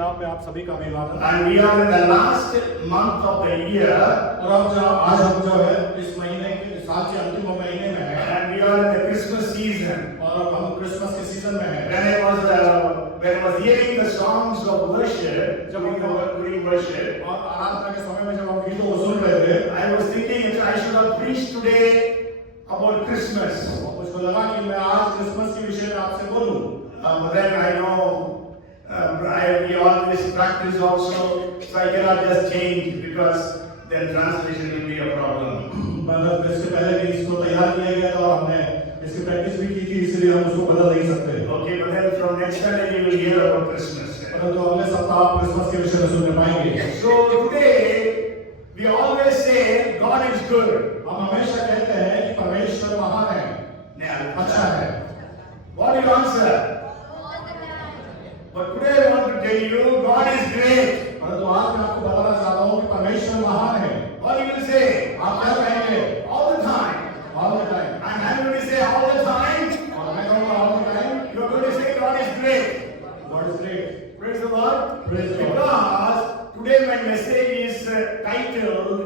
नाम में आप सभी का अभिवादन। And we are in the last month of the year. और आज हम जो है इस महीने के साल के अंतिम महीने में हैं। And we are in the Christmas season. और हम क्रिसमस के सीजन में हैं। When I was hearing the songs of worship, जब हम during worship, और आराधना के समय में जब हम गीतों को सुन रहे थे, I was thinking that I should have preached today about Christmas. मुझको लगा कि मैं आज क्रिसमस के विषय में आपसे बोलूं। But then I know we always practice also, so I cannot just change because then translation will be a problem. मतलब इससे पहले भी इसको तैयार किया गया था और हमने इसकी प्रैक्टिस भी की थी, इसलिए हम उसको बदल नहीं सकते। Okay, but then from next Sunday we will hear about Christmas. परंतु अगले सप्ताह आप क्रिसमस के विषय में सुनने पाएंगे। So today we always say God is good. हम हमेशा कहते हैं कि परमेश्वर महान है, अच्छा है। What do you answer? But today I want to tell you God is great. परंतु आज मैं आपको बताना चाहता हूँ कि परमेश्वर महान है। What you will say? आप क्या कहेंगे? All the time. All the time। And I'm going to say all the time. और मैं कहूँगा all the time। You are going to say God is great. God is great। Praise the Lord. Praise the Lord। Because today my message is titled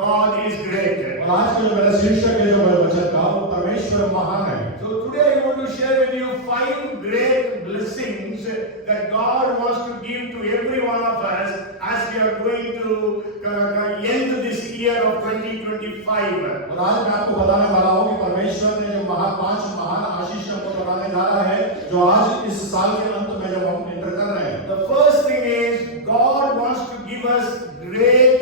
God is great. और आज के जो मेरा शीर्षक है जो मैं वचन का वो परमेश्वर महान है। So today I want to share with you 5 great blessings that God wants to give to every one of us as we are going to end this year of 2025. और आज मैं आपको बताने वाला हूँ कि परमेश्वर ने जो 5 महान आशीष हमको बताने जा रहा है, जो आज इस साल के अंत में जब हम एंटर कर रहे हैं। The first thing is God wants to give us great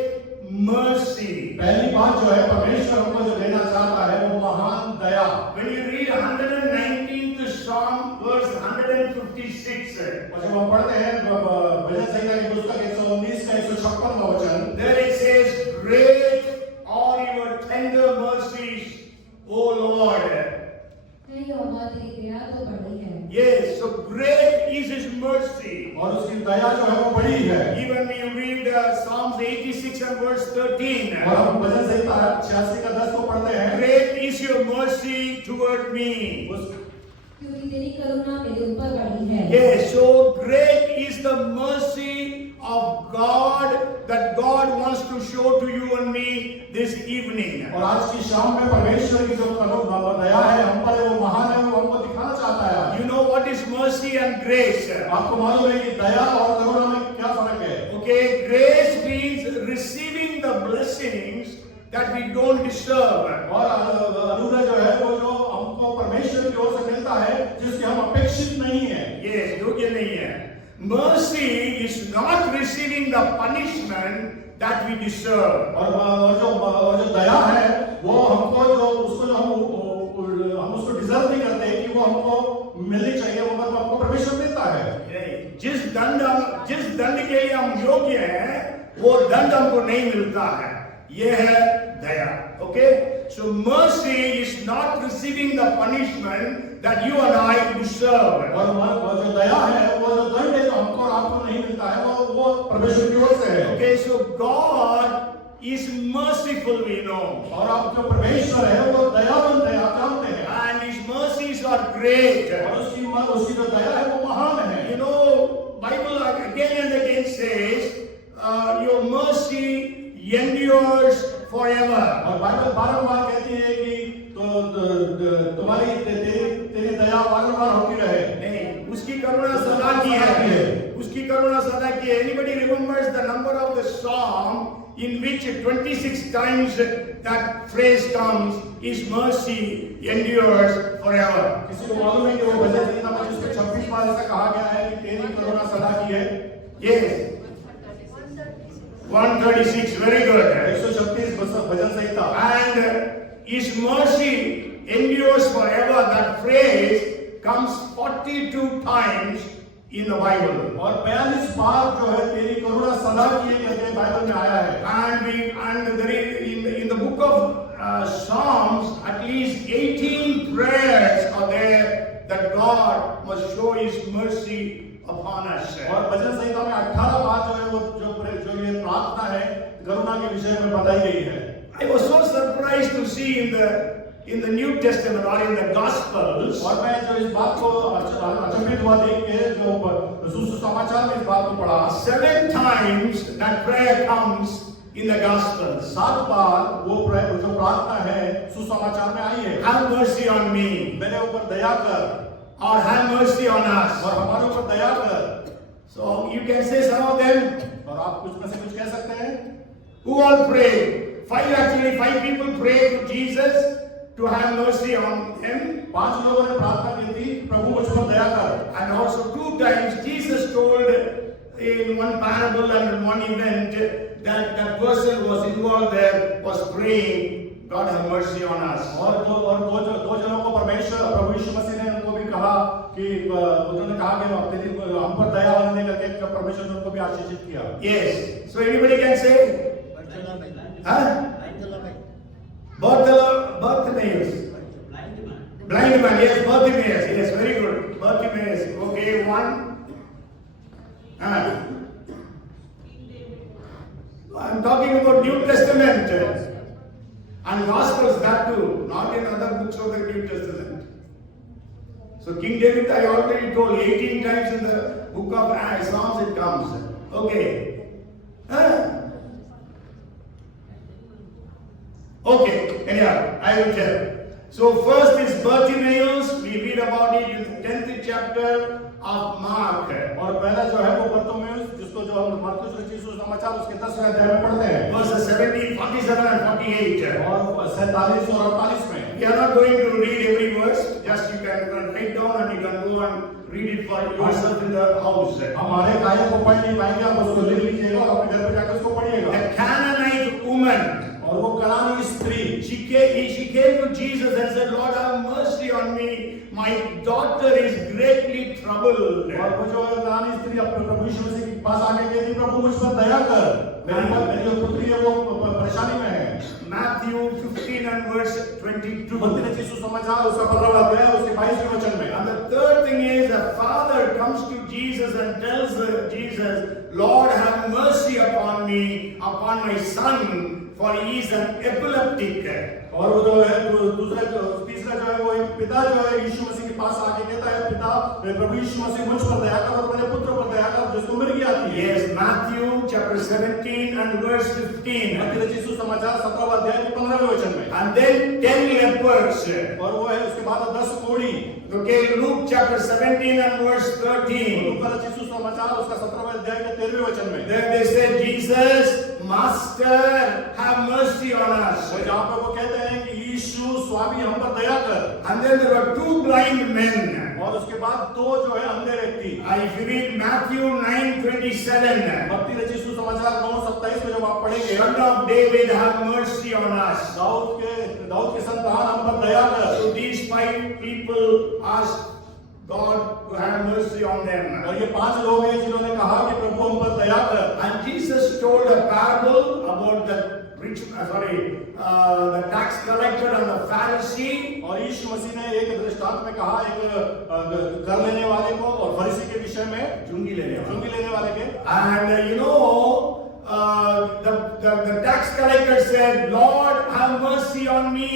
mercy. पहली बात जो है परमेश्वर हमको जो देना चाहता है वो महान दया। When you read 119th Psalm verse 156, और जब हम पढ़ते हैं भजन संहिता की पुस्तक 119 का 156वां वचन, there it says, "Great are your tender mercies, O Lord." Yes, so great is His mercy. और उसकी दया जो है वो बड़ी है। Even when you read Psalms 86 and verse 13, और हम भजन संहिता 86 का 10 को पढ़ते हैं, great is your mercy toward me. क्योंकि तेरी करुणा मेरे ऊपर बड़ी है। Yes, so great is the mercy of God that God wants to show to you and me this evening. और आज की शाम में परमेश्वर की जो दया है हम पर वो महान है, वो हमको दिखाना चाहता है। You know what is mercy and grace? आपको मालूम है कि दया और करुणा में क्या फर्क है? Okay, grace means receiving the blessings that we don't deserve. और अनुग्रह जो है वो जो हमको परमेश्वर की ओर से मिलता है जिसके हम अपेक्षित नहीं है। Yes, योग्य नहीं है। Mercy is not receiving the punishment that we deserve. और जो दया है वो हमको जो उसको जो हम उसको डिजर्व नहीं करते कि वो हमको मिलनी चाहिए, वो मतलब हमको परमेश्वर देता है। जिस दंड के लिए हम योग्य हैं वो दंड हमको नहीं मिलता है, ये है दया। Okay, so mercy is not receiving the punishment that you and I deserve. और जो दया है वो जो दंड है जो हमको और आपको नहीं मिलता है वो परमेश्वर की ओर से है। ओके, सो God is merciful, we know. और आप जो परमेश्वर है वो दयावान है, आप जानते हैं। And His mercies are great. और उसकी जो दया है वो महान है। You know, Bible again and again says, your mercy endures forever. और बाइबल बारंबार कहती है कि तुम्हारी तेरी दया बारंबार होती रहे। नहीं, उसकी करुणा सदा की है, उसकी करुणा सदा की है। Anybody remembers the number of the psalm in which 26 times that phrase comes, His mercy endures forever? किसी को मालूम है कि वो भजन संहिता में जिसमें 26 बार ऐसा कहा गया है कि तेरी करुणा सदा की है? Yes. 136, very good. 136 bhajan Samhita. And His mercy endures forever. That phrase comes 42 times in the Bible. और 42 बार जो है तेरी करुणा सदा की है कहते हैं बाइबल में आया है। And there is in the book of Psalms at least 18 prayers are there that God must show His mercy upon us. और भजन संहिता में 18 बार जो है वो जो ये प्रार्थना है करुणा के विषय में बताई गई है। I was so surprised to see in the in the New Testament or in the Gospels, और मैं जो इस बात को अचंभित हुआ देख के जो सुसमाचार में इस बात को पढ़ा, 7 times that prayer comes in the Gospels. 7 बार वो जो प्रार्थना है सुसमाचार में आई है, Have mercy on me, मेरे ऊपर दया कर, or have mercy on us. और हमारे ऊपर दया कर। So you can say some of them. और आप कुछ में से कुछ कह सकते हैं। Who all prayed? 5 people prayed to Jesus to have mercy on them. 5 लोगों ने प्रार्थना की थी, प्रभु मुझ पर दया कर। And also 2 times Jesus told in one parable and one event that the person who was involved there was praying, God have mercy on us. और दो जनों को परमेश्वर प्रभु यीशु मसीह ने उनको भी कहा कि उन्होंने कहा कि हम पर दया होने करके परमेश्वर ने उनको भी आशीषित किया। Yes. So anybody can say? Huh? Bartimaeus. Blind man. Yes, Bartimaeus. Yes, very good. Bartimaeus. Okay, one. I'm talking about New Testament and Gospels, that too, not in other books of the New Testament. So King David, I already told, 18 times in the book of Psalms it comes. Okay. Okay, anyhow, I will tell. So first is Bartimaeus. We read about it in the 10th chapter of Mark. और पहला जो है वो बर्तिमेयुस, जिसको जो हम मरकुस रचित सुसमाचार उसके 10वें अध्याय में पढ़ते हैं, Verses 17, 47 and 48. और 47 और 48 में। We are not going to read every verse. Just you can write down and you can go and read it for yourself in the house. हम हर एक आयत को पढ़ नहीं पाएंगे, आप उसको लिख लीजिएगा और अपने घर पे जाकर उसको पढ़िएगा। The Canaanite woman, और वो कनानी स्त्री, she came to Jesus and said, Lord, have mercy on me. My daughter is greatly troubled. और वो जो कनानी स्त्री अपने प्रभु यीशु मसीह के पास आके कहती, प्रभु मुझ पर दया कर, मेरी जो पुत्री है वो परेशानी में है। Matthew 15 and verse 22. मत्ती रचित सुसमाचार उसका 15वां अध्याय उसके 22वें वचन में। And the third thing is, the father comes to Jesus and tells Jesus, Lord, have mercy upon me, upon my son, for he is an epileptic. और वो जो है तीसरा जो है वो एक पिता जो है यीशु मसीह के पास आके कहता है, पिता प्रभु यीशु मसीह मुझ पर दया कर और मेरे पुत्र पर दया कर जिसको मिर्गी आती है। Yes, Matthew chapter 17 and verse 15. मत्ती रचित सुसमाचार 17वां अध्याय के 15वें वचन में। And then 10 lepers. और वो है उसके बाद 10 कोढ़ी। Okay, Luke chapter 17 and verse 13. लूका रचित सुसमाचार उसका 17वें अध्याय के 13वें वचन में। Then they said, Jesus, Master, have mercy on us. और जहाँ पर वो कहते हैं कि यीशु स्वामी हम पर दया कर। And then there were 2 blind men. और उसके बाद 2 जो है अंधे व्यक्ति। If you read Matthew 9:27, मत्ती रचित सुसमाचार 9:27 में जब आप पढ़ेंगे, Son of David, have mercy on us. Dawood के संतान हम पर दया कर। So these 5 people asked God to have mercy on them. और ये 5 लोग हैं जिन्होंने कहा कि प्रभु हम पर दया कर। And Jesus told a parable about the tax collector and the Pharisee. और यीशु मसीह ने एक दृष्टांत में कहा एक कर लेने वाले को और फरीसी के विषय में, चुंगी लेने वाले के। And the tax collector said, Lord, have mercy on me,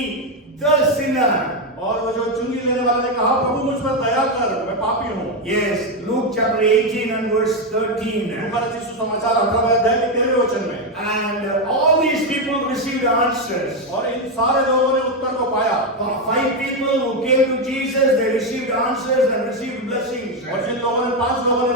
the sinner. और वो जो चुंगी लेने वाले ने कहा, प्रभु मुझ पर दया कर, मैं पापी हूँ। Yes, Luke chapter 18 and verse 13. लूका रचित सुसमाचार 18वें अध्याय के 13वें वचन में। And all these people received answers. और इन सारे लोगों ने उत्तर को पाया। 5 people who came to Jesus, they received answers and received blessings. और जिन लोगों ने 5 लोगों ने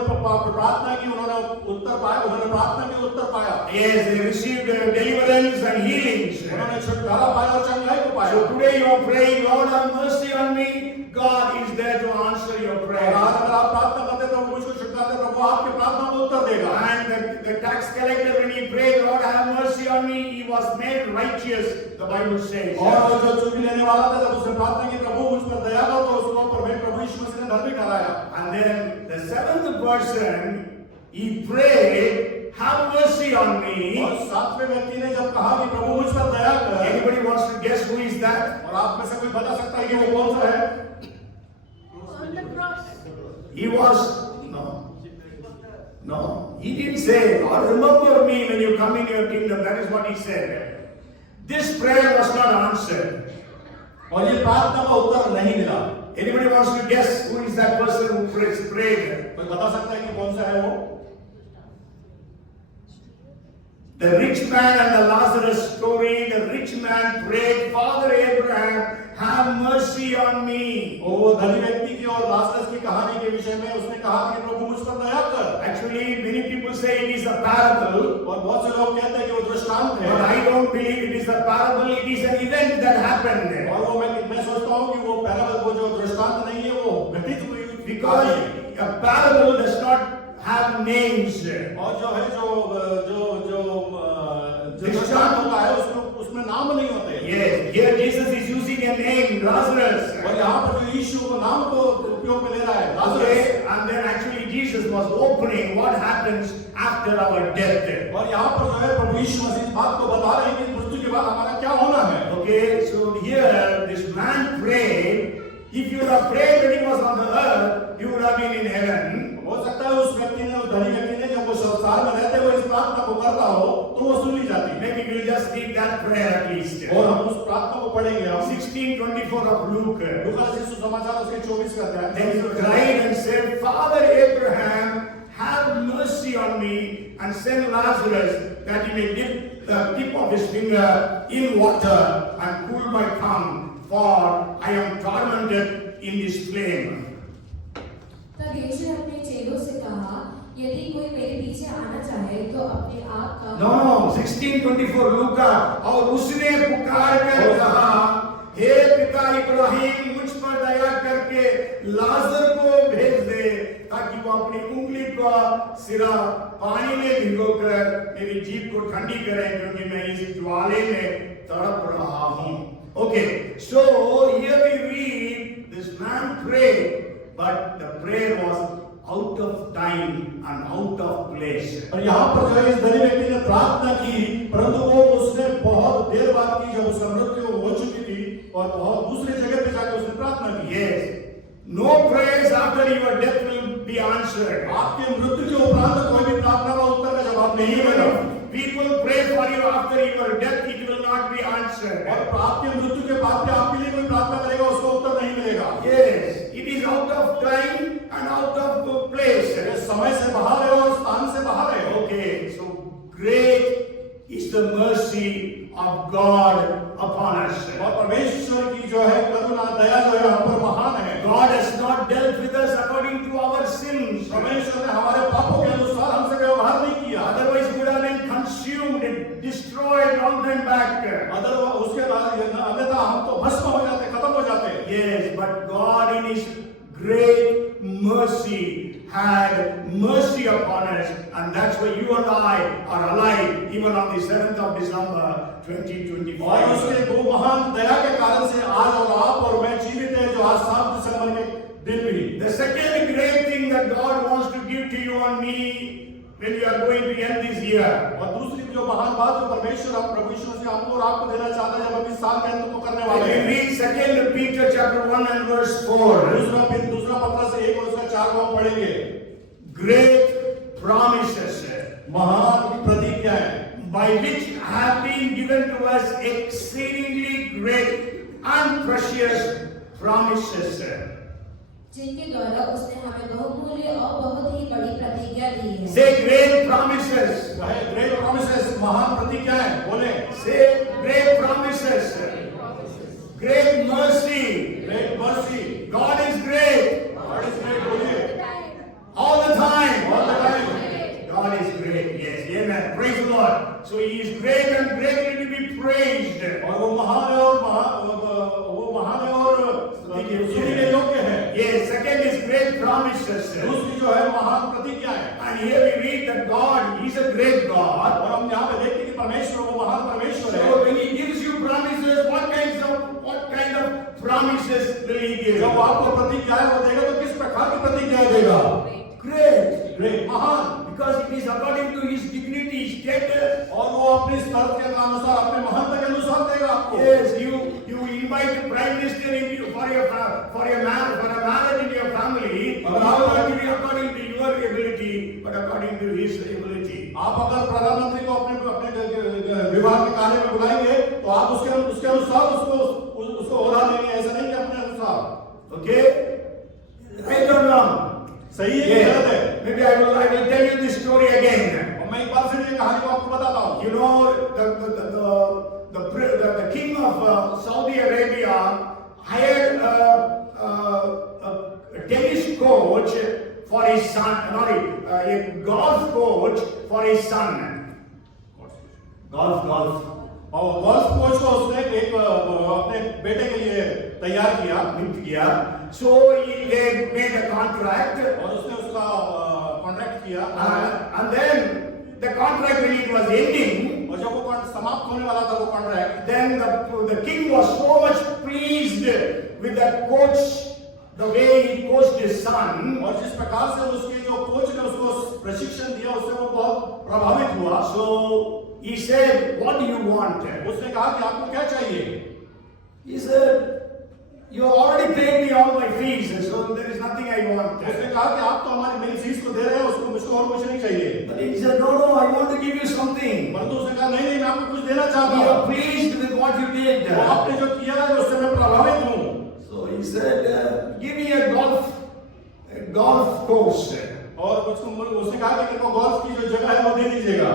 प्रार्थना की, उन्होंने उत्तर पाया, उन्होंने प्रार्थना की उत्तर पाया। Yes, they received deliverance and healings. उन्होंने छुटकारा पाया और चंगाई को पाया। So today you are praying, Lord, have mercy on me. God is there to answer your prayer. आज अगर आप प्रार्थना करते तो मुझको छुटकारा दे, प्रभु आपकी प्रार्थना को उत्तर देगा। And the tax collector, when he prayed, Lord, have mercy on me, he was made righteous, the Bible says. और जो चुंगी लेने वाला था, जब उसने प्रार्थना की, प्रभु मुझ पर दया कर, तो उसको प्रभु यीशु मसीह ने धर्मी ठहराया। And then the 7th person, he prayed, have mercy on me. और 7वें व्यक्ति ने जब कहा कि प्रभु मुझ पर दया कर, Anybody wants to guess who is that? और आप में से कोई बता सकता है कि वो कौन सा है? On the cross. He was, no, he didn't say, Lord, remember me when you come in your kingdom. That is what he said. This prayer was not answered. और ये प्रार्थना का उत्तर नहीं मिला। Anybody wants to guess who is that person who prayed? कोई बता सकता है कि कौन सा है वो? The rich man and the Lazarus story. The rich man prayed, Father Abraham, have mercy on me. और वो धनी व्यक्ति की और लाजरस की कहानी के विषय में उसने कहा कि प्रभु मुझ पर दया कर। Actually, many people say it is a parable. और बहुत से लोग कहते हैं कि वो दृष्टांत है। But I don't believe it is a parable. It is an event that happened. और वो मैं सोचता हूँ कि वो पैराबल वो जो दृष्टांत नहीं है वो घटित हुई Because a parable does not have names. और जो है जो दृष्टांत होता है उसमें नाम नहीं होते। Yes, here Jesus is using a name, Lazarus. और यहाँ पर जो यीशु को नाम को उपयोग में ले रहा है Lazarus. Okay, and then actually Jesus was opening what happens after our death. और यहाँ पर जो है प्रभु यीशु मसीह इस बात को बता रहे हैं कि मृत्यु के बाद हमारा क्या होना है। Okay, so here this man prayed. If you would have prayed when he was on the earth, you would have been in heaven. हो सकता है उस व्यक्ति ने उस धनी व्यक्ति ने जब वो संसार में रहते हुए इस प्रार्थना को करता हो तो वो सुन ली जाती। Maybe we'll just read that prayer at least. और हम उस प्रार्थना को पढ़ेंगे हम 16:24 of Luke. लूका रचित सुसमाचार उसके 24 का अध्याय। Then he cried and said, Father Abraham, have mercy on me and send Lazarus that he may dip the tip of his finger in water and cool my tongue, for I am tormented in this flame. तब यीशु ने अपने चेलों से कहा, यदि कोई मेरे पीछे आना चाहे तो अपने आप का No, 16:24 लूका। और उसने पुकार कर कहा, हे पिता इब्राहिम, मुझ पर दया करके लाजर को भेज दे ताकि वो अपनी उंगली का सिरा पानी में भिगोकर मेरी जीभ को ठंडी करे, क्योंकि मैं इस ज्वाले में तड़प रहा हूं। Okay, so here we read this man prayed, but the prayer was out of time and out of place. और यहाँ पर जो है इस धनी व्यक्ति ने प्रार्थना की, परंतु वो उसने बहुत देर बाद की जब उसका मृत्यु हो चुकी थी और बहुत दूसरी जगह पे जाकर उसने प्रार्थना की। Yes, no prayers after your death will be answered. आपके मृत्यु के उपरांत कोई भी प्रार्थना का उत्तर का जवाब नहीं मिलेगा। People pray for you after your death, it will not be answered. और आपके मृत्यु के बाद भी आपके लिए कोई प्रार्थना करेगा उसका उत्तर नहीं मिलेगा। Yes, it is out of time and out of place. ये समय से बाहर है और स्थान से बाहर है। Okay, so great is the mercy of God upon us. और परमेश्वर की जो है करुणा दया जो है हम पर महान है। God has not dealt with us according to our sins. परमेश्वर ने हमारे पापों के अनुसार हमसे व्यवहार नहीं किया। Otherwise, we would have been consumed, destroyed long time back. Other उसके बाद अन्यथा हम तो भस्म हो जाते, खत्म हो जाते। Yes, but God in His great mercy had mercy upon us, and that's why you and I are alive even on the 7th of December 2025. और उसके वो महान दया के कारण से आज और आप और मैं जीवित हैं जो आज 7 दिसंबर के दिन भी। The second great thing that God wants to give to you and me when we are going to end this year. और दूसरी जो महान बात जो परमेश्वर आप प्रभु यीशु मसीह हमको और आपको देना चाहता है जब हम इस साल के अंत को करने वाले When हैं। we read 2 Peter chapter 1 and verse 4. दूसरा पत्र से 1 और उसका 4 को हम पढ़ेंगे। Great promises महान प्रतिज्ञाएं by which have been given to us exceedingly great and precious promises. जिनके द्वारा उसने हमें बहुमूल्य और बहुत ही बड़ी प्रतिज्ञा दी है। Say great promises. कहे ग्रेट प्रॉमिसेस महान प्रतिज्ञाएं बोले। Say great promises. Great mercy. Great mercy God is great God is great बोलिए all the time. All the time. God is great. Yes, amen. Praise the Lord. So He is great and greatly to be praised. और वो महान है और वो महान है और स्तुति के योग्य है। Yes, second is great promises. दूसरी जो है महान प्रतिज्ञाएं। And here we read that God, He is a great God. और हम यहाँ पे देखते हैं कि परमेश्वर वो महान परमेश्वर है। So when He gives you promises, what kind of promises will He give? जब आपको प्रतिज्ञाएं वो देगा तो किस प्रकार की प्रतिज्ञाएं देगा? Great. ग्रेट महान, Because it is according to His dignity, His status. और वो अपने स्तर के अनुसार अपने महत्व के अनुसार देगा आपको। Yes, you invite the Prime Minister into for a marriage in your family. Not going to be according to your ability, but according to His ability. आप अगर प्रधानमंत्री को अपने विवाह के कार्य में बुलाएंगे तो आप उसके अनुसार उसको ओहदा देंगे for his son, a golf coach for his son. Golf. और गोल्फ कोच को उसने एक अपने बेटे के लिए तैयार किया, नियुक्त किया. So they made a contract. और उसने उसका कॉन्ट्रैक्ट किया. And then the contract when it was ending, और जब वो समाप्त होने वाला था वो contract, then the king was so much pleased with that coach, the way he coached his son. और जिस प्रकार से उसके जो कोच ने उसको प्रशिक्षण दिया उससे वो बहुत प्रभावित हुआ. So he said, "What do you want?" उसने कहा कि आपको क्या चाहिए? He said, "You already paid me all my fees, so there is nothing I want." उसने कहा कि आप तो हमारी मेरी फीस को दे रहे हैं, उसको मुझको और कुछ नहीं चाहिए. But he said, "No, I want to give you something." परंतु उसने कहा नहीं मैं आपको कुछ देना चाहता You हूँ. are pleased with what you did. वो आपने जो किया है उससे मैं प्रभावित हूँ. So he said, "Give me a golf course." और उसने कहा कि मेरे को गोल्फ की जो जगह है वो दे दीजिएगा.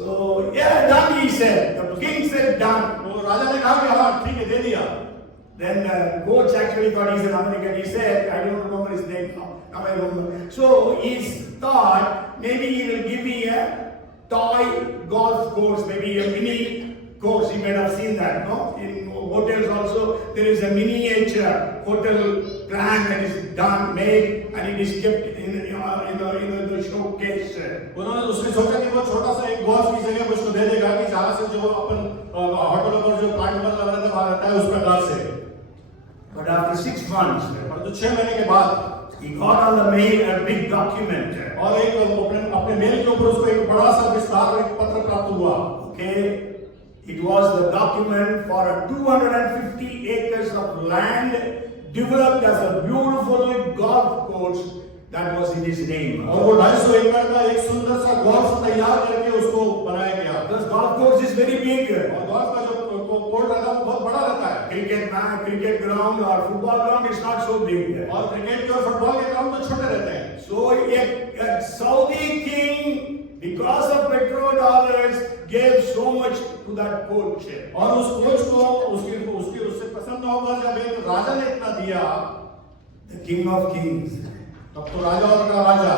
So yeah, done. He said. The king said, "Done." तो राजा ने कहा कि हाँ ठीक है दे दिया. Then coach actually thought he's an American. He said, I don't remember his name now. I remember. So he thought maybe he will give me a toy golf course, maybe a mini course. You might have seen that, no? In hotels also there is a miniature hotel plan that is done, made, and it is kept in the showcase. उन्होंने उसने सोचा कि वो छोटा सा एक गोल्फ की जगह मुझको दे देगा कि जहाँ से जो अपन होटलों पर जो प्लांट बन रहता है वहाँ रहता है उस प्रकार से. But after 6 months, और तो 6 महीने के बाद he got on the mail a big document. और एक अपने मेल के ऊपर उसको एक बड़ा सा विस्तार एक पत्र प्राप्त हुआ. Okay, it was the document for a 250 acres of land developed as a beautiful golf course that was in his name. और वो 250 एकड़ का एक सुंदर सा गोल्फ तैयार करके उसको बनाया गया. This golf course is very big. और गोल्फ का जो कोर्ट रहता है वो बहुत बड़ा रहता है. Cricket ground or football ground is not so big. और क्रिकेट के और फुटबॉल के ग्राउंड तो छोटे रहते हैं. So a Saudi king, because of petrodollars, gave so much to that coach. और उस कोच को उससे पसंद होगा जब एक राजा ने इतना दिया. The king of kings, तब तो राजा और का राजा,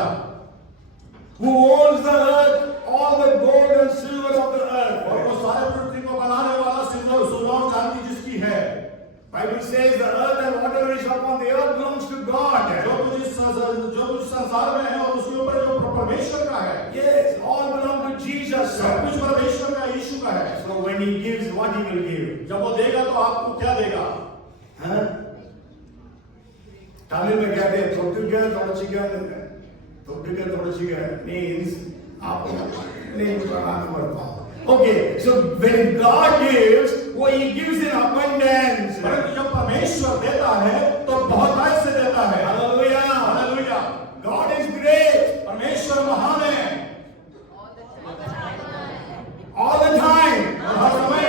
who owns the earth, all the gold and silver of the earth. और वो सारे पृथ्वी को बनाने वाला सोना और चांदी जिसकी है. Bible says the earth and whatever is upon the earth belongs to God. जो कुछ संसार में है और उसके ऊपर जो परमेश्वर का है. Yes, all belong to Jesus. सब कुछ परमेश्वर का, यीशु का है. So when he gives, what he will give? जब वो देगा तो आपको क्या देगा? हाँ? तमिल में कहते हैं थोड़ा means आप नहीं पढ़ता. Okay, so when God gives, what he gives in abundance. परंतु जब परमेश्वर देता है तो बहुतायत से देता है. Hallelujah. Hallelujah. God is great. परमेश्वर महान है. All the time. हर समय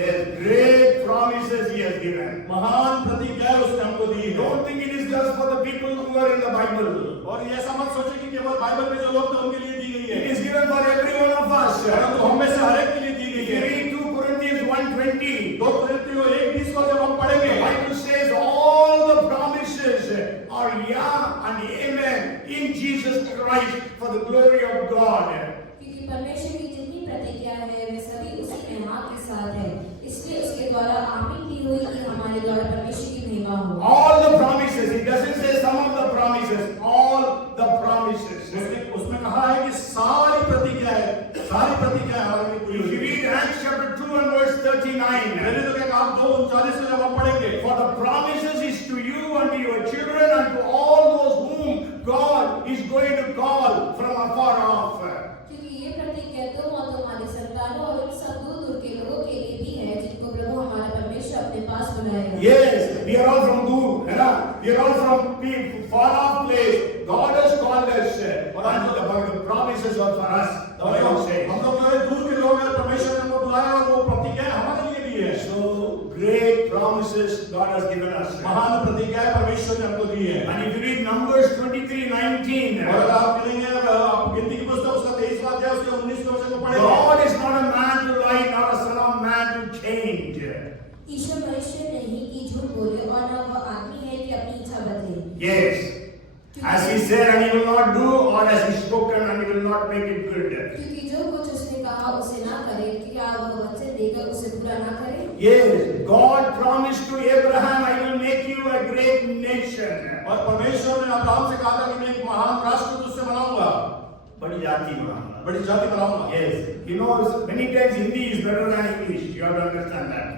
Yes, great promises he has given. महान प्रतिज्ञा उसने हमको दी है. Don't think it is just for the people who are in the Bible. और ये ऐसा मत सोचे कि केवल बाइबल में जो लोग थे उनके लिए दी गई है. It is given for every one of us. परंतु हम में से हर एक के लिए दी गई है. Read 2 Corinthians 1:20. 2 Corinthiयों 1:20 को जब हम पढ़ेंगे, The Bible says all the promises are yeah and amen in Jesus Christ for the glory of God. क्योंकि परमेश्वर की जितनी प्रतिज्ञा है वे सभी उसी में हाँ के साथ है, इसलिए उसके द्वारा आमीन की हुई कि हमारे द्वारा परमेश्वर की महिमा हो. All the promises. It doesn't say some of the promises. All the promises. उसमें कहा है कि सारी प्रतिज्ञा है, सारी प्रतिज्ञा हमारे लिए पूरी If you हुई. read Acts chapter 2 and verse 39. मैंने तो क्या आप 2:39 में जब हम पढ़ेंगे, For the promises is to you and to your children and to all those whom God is going to call from afar off. क्योंकि ये प्रतिज्ञा तुम और तुम्हारी संतानों और उन सब दूर दूर के लोगों के लिए भी है जिनको प्रभु हमारा परमेश्वर अपने पास बुलाएगा. Yes, we are all from Dur, है ना? We are all from far off place. God has called us, and the promises are for us. The Bible says. हम लोग जो है दूर के लोग हैं, परमेश्वर ने हमको बुलाया और वो प्रतिज्ञा हमारे लिए भी है. So great promises God has given us. महान प्रतिज्ञा परमेश्वर ने हमको दी है. And if you read Numbers 23:19, और अगर आप पढ़ेंगे, आप गिनती की पुस्तक उसका 23वां अध्याय उसके 19वें वचन को पढ़ेंगे. God is not a man to lie, nor a son of man to change. ईश्वर मनुष्य नहीं कि झूठ बोले और न वह आदमी है कि अपनी इच्छा बदले. Yes. As he said, and he will not do, or as he spoken, and he will not make it good. क्योंकि जो कुछ उसने कहा उसे ना करे, क्या वह वचन देकर उसे पूरा ना करे? Yes, God promised to Abraham, I will make you a great nation. और परमेश्वर ने अब्राहम से कहा था कि मैं एक महान राष्ट्र तुझसे बनाऊंगा, बड़ी जाति बनाऊंगा. बड़ी जाति बनाऊंगा. Yes, you know, many times Hindi is better than English. You have to understand that.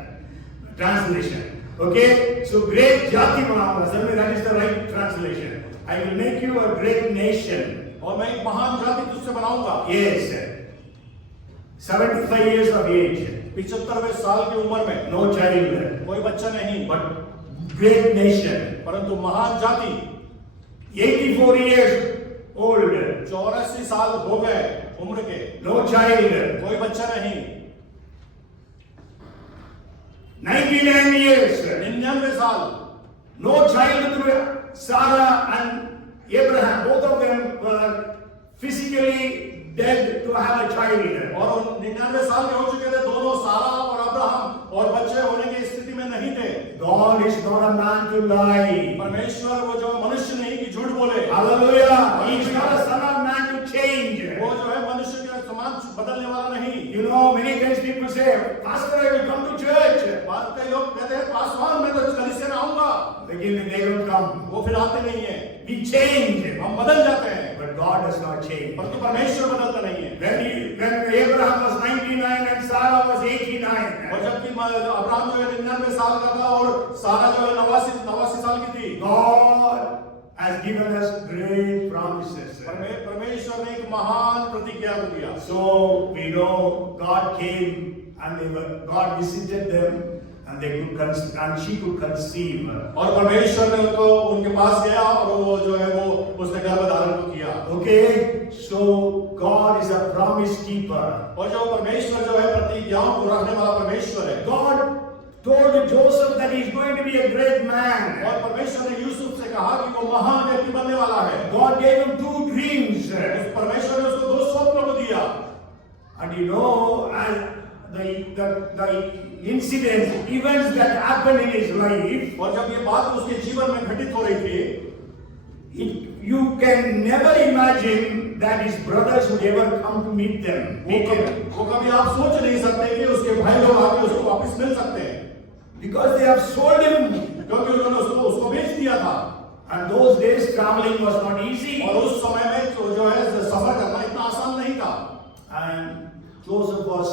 Translation. Okay, so great jati बनाऊंगा. Certainly that is the right translation. I will make you a great nation. और मैं एक महान जाति तुझसे बनाऊंगा. Yes, 75 years of age. 75वें साल की उम्र में No child, कोई बच्चा नहीं, but great nation. परंतु महान जाति. 84 years old. 84 साल हो गए उम्र के, No child. कोई बच्चा नहीं. 99 years. 99 साल, No child through Sarah and Abraham. Both of them were physically dead to have a child. और 99 साल के हो चुके थे दोनों, सारा और अब्राहम, और बच्चे होने की स्थिति में नहीं थे. God is not a man to lie. परमेश्वर वो जो मनुष्य नहीं कि झूठ बोले. Hallelujah. He is not a son of man to change. वो जो है मनुष्य के समान बदलने वाला नहीं. You know, many times people say, Pastor, I will come to church. बात कई लोग कहते हैं पासवान मैं तो कलीसिया में आऊंगा, Again, they don't come. वो फिर आते नहीं है. We change. हम बदल जाते हैं, But God does not change. परंतु परमेश्वर बदलता नहीं है. When Abraham was 99 and Sarah was 89. और जबकि अब्राहम जो है 99 साल का था और सारा जो है 89 साल की थी. God has given us great promises. परमेश्वर ने एक महान प्रतिज्ञा को दिया. So we know God came and God visited them and they could and she could conceive. और परमेश्वर ने उनको उनके पास गया और वो जो है वो उसने गर्भ धारण को किया. Okay, so God is a promise keeper. और जो परमेश्वर जो है प्रतिज्ञाओं को रखने वाला परमेश्वर है. God told Joseph that he is going to be a great man. और परमेश्वर ने यूसुफ से कहा कि वो महान व्यक्ति बनने वाला है. God gave him 2 dreams. परमेश्वर ने उसको 2 स्वप्नों को दिया. And you know, the events that happened in his life, और जब ये बात उसके जीवन में घटित हो रही थी, you can never imagine that his brothers would ever come to meet them. वो कभी आप सोच नहीं सकते कि उसके भाई लोग आके उसको वापस मिल सकते हैं. Because they have sold him. क्योंकि उन्होंने उसको बेच दिया था. And those days traveling was not easy. और उस समय में जो है सफर करना इतना आसान नहीं था. And Joseph was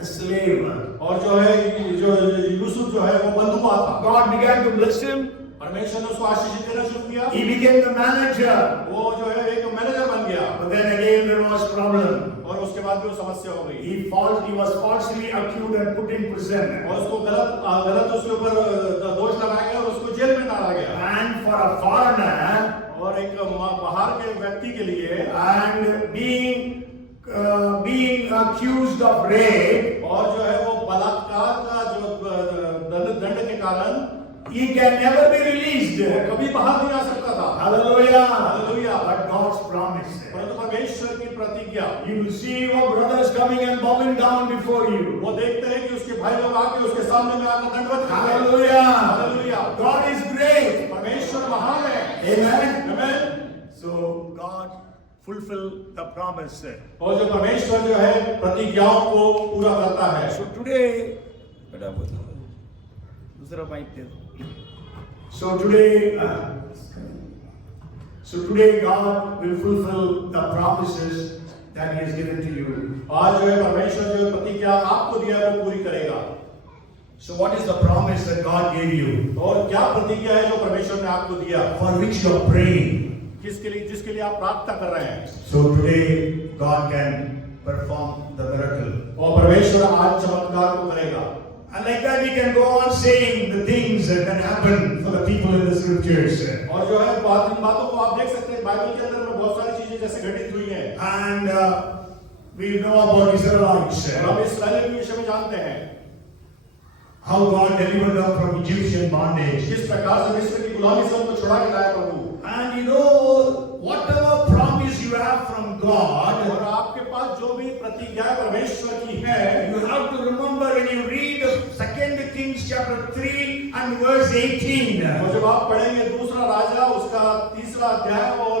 a slave. और जो है जो यूसुफ जो है वो बंधुआ था. God began to bless him. परमेश्वर ने उसको आशीष देना शुरू किया. He became the manager. वो जो है एक मैनेजर बन गया. But then again there was problem. और उसके बाद भी वो समस्या हो गई. He was falsely accused and put in prison. और उसको गलत उसके ऊपर दोष लगाया गया और उसको जेल में डाला गया. And for a foreigner, और एक बाहर के व्यक्ति के लिए, and being accused of rape, और जो है वो बलात्कार का जो दंड के कारण he can never be released. कभी बाहर नहीं आ सकता था. Hallelujah. Hallelujah. But God's promise. परंतु परमेश्वर की प्रतिज्ञा, You will see your brothers coming and bowing down before you. वो देखते हैं कि उसके भाई लोग आके उसके सामने में आकर दंडवत करते हैं. Hallelujah. Hallelujah. God is great. परमेश्वर महान है. Amen. Amen. So God fulfill the promise. और जो परमेश्वर जो है प्रतिज्ञाओं को पूरा करता है. So today, दूसरा माइक दे दो. So today God will fulfill the promises that He has given to you. आज जो है परमेश्वर जो प्रतिज्ञा आपको दिया है वो पूरी करेगा. So what is the promise that God gave you? और क्या प्रतिज्ञा है जो परमेश्वर ने आपको दिया, For which you are praying. जिसके लिए आप प्रार्थना कर रहे हैं. So today God can perform the miracle. और परमेश्वर आज चमत्कार को करेगा. And like that we can go on saying the things that can happen for the people in the scriptures. और जो है इन बातों को आप देख सकते हैं बाइबल के अंदर में बहुत सारी चीजें जैसे घटित हुई हैं. And we know about Israelites. और हम इस्राएल के विषय में जानते हैं How God delivered them from Egyptian bondage. किस प्रकार से मिस्र की गुलामी से उनको छुड़ा के लाया प्रभु. And you know, whatever promise you have from God, और आपके पास जो भी प्रतिज्ञा परमेश्वर की है, you have to remember when you read 2 2 Kings chapter 3 and verse 18. और जब आप पढ़ेंगे दूसरा राजा उसका 3रा अध्याय और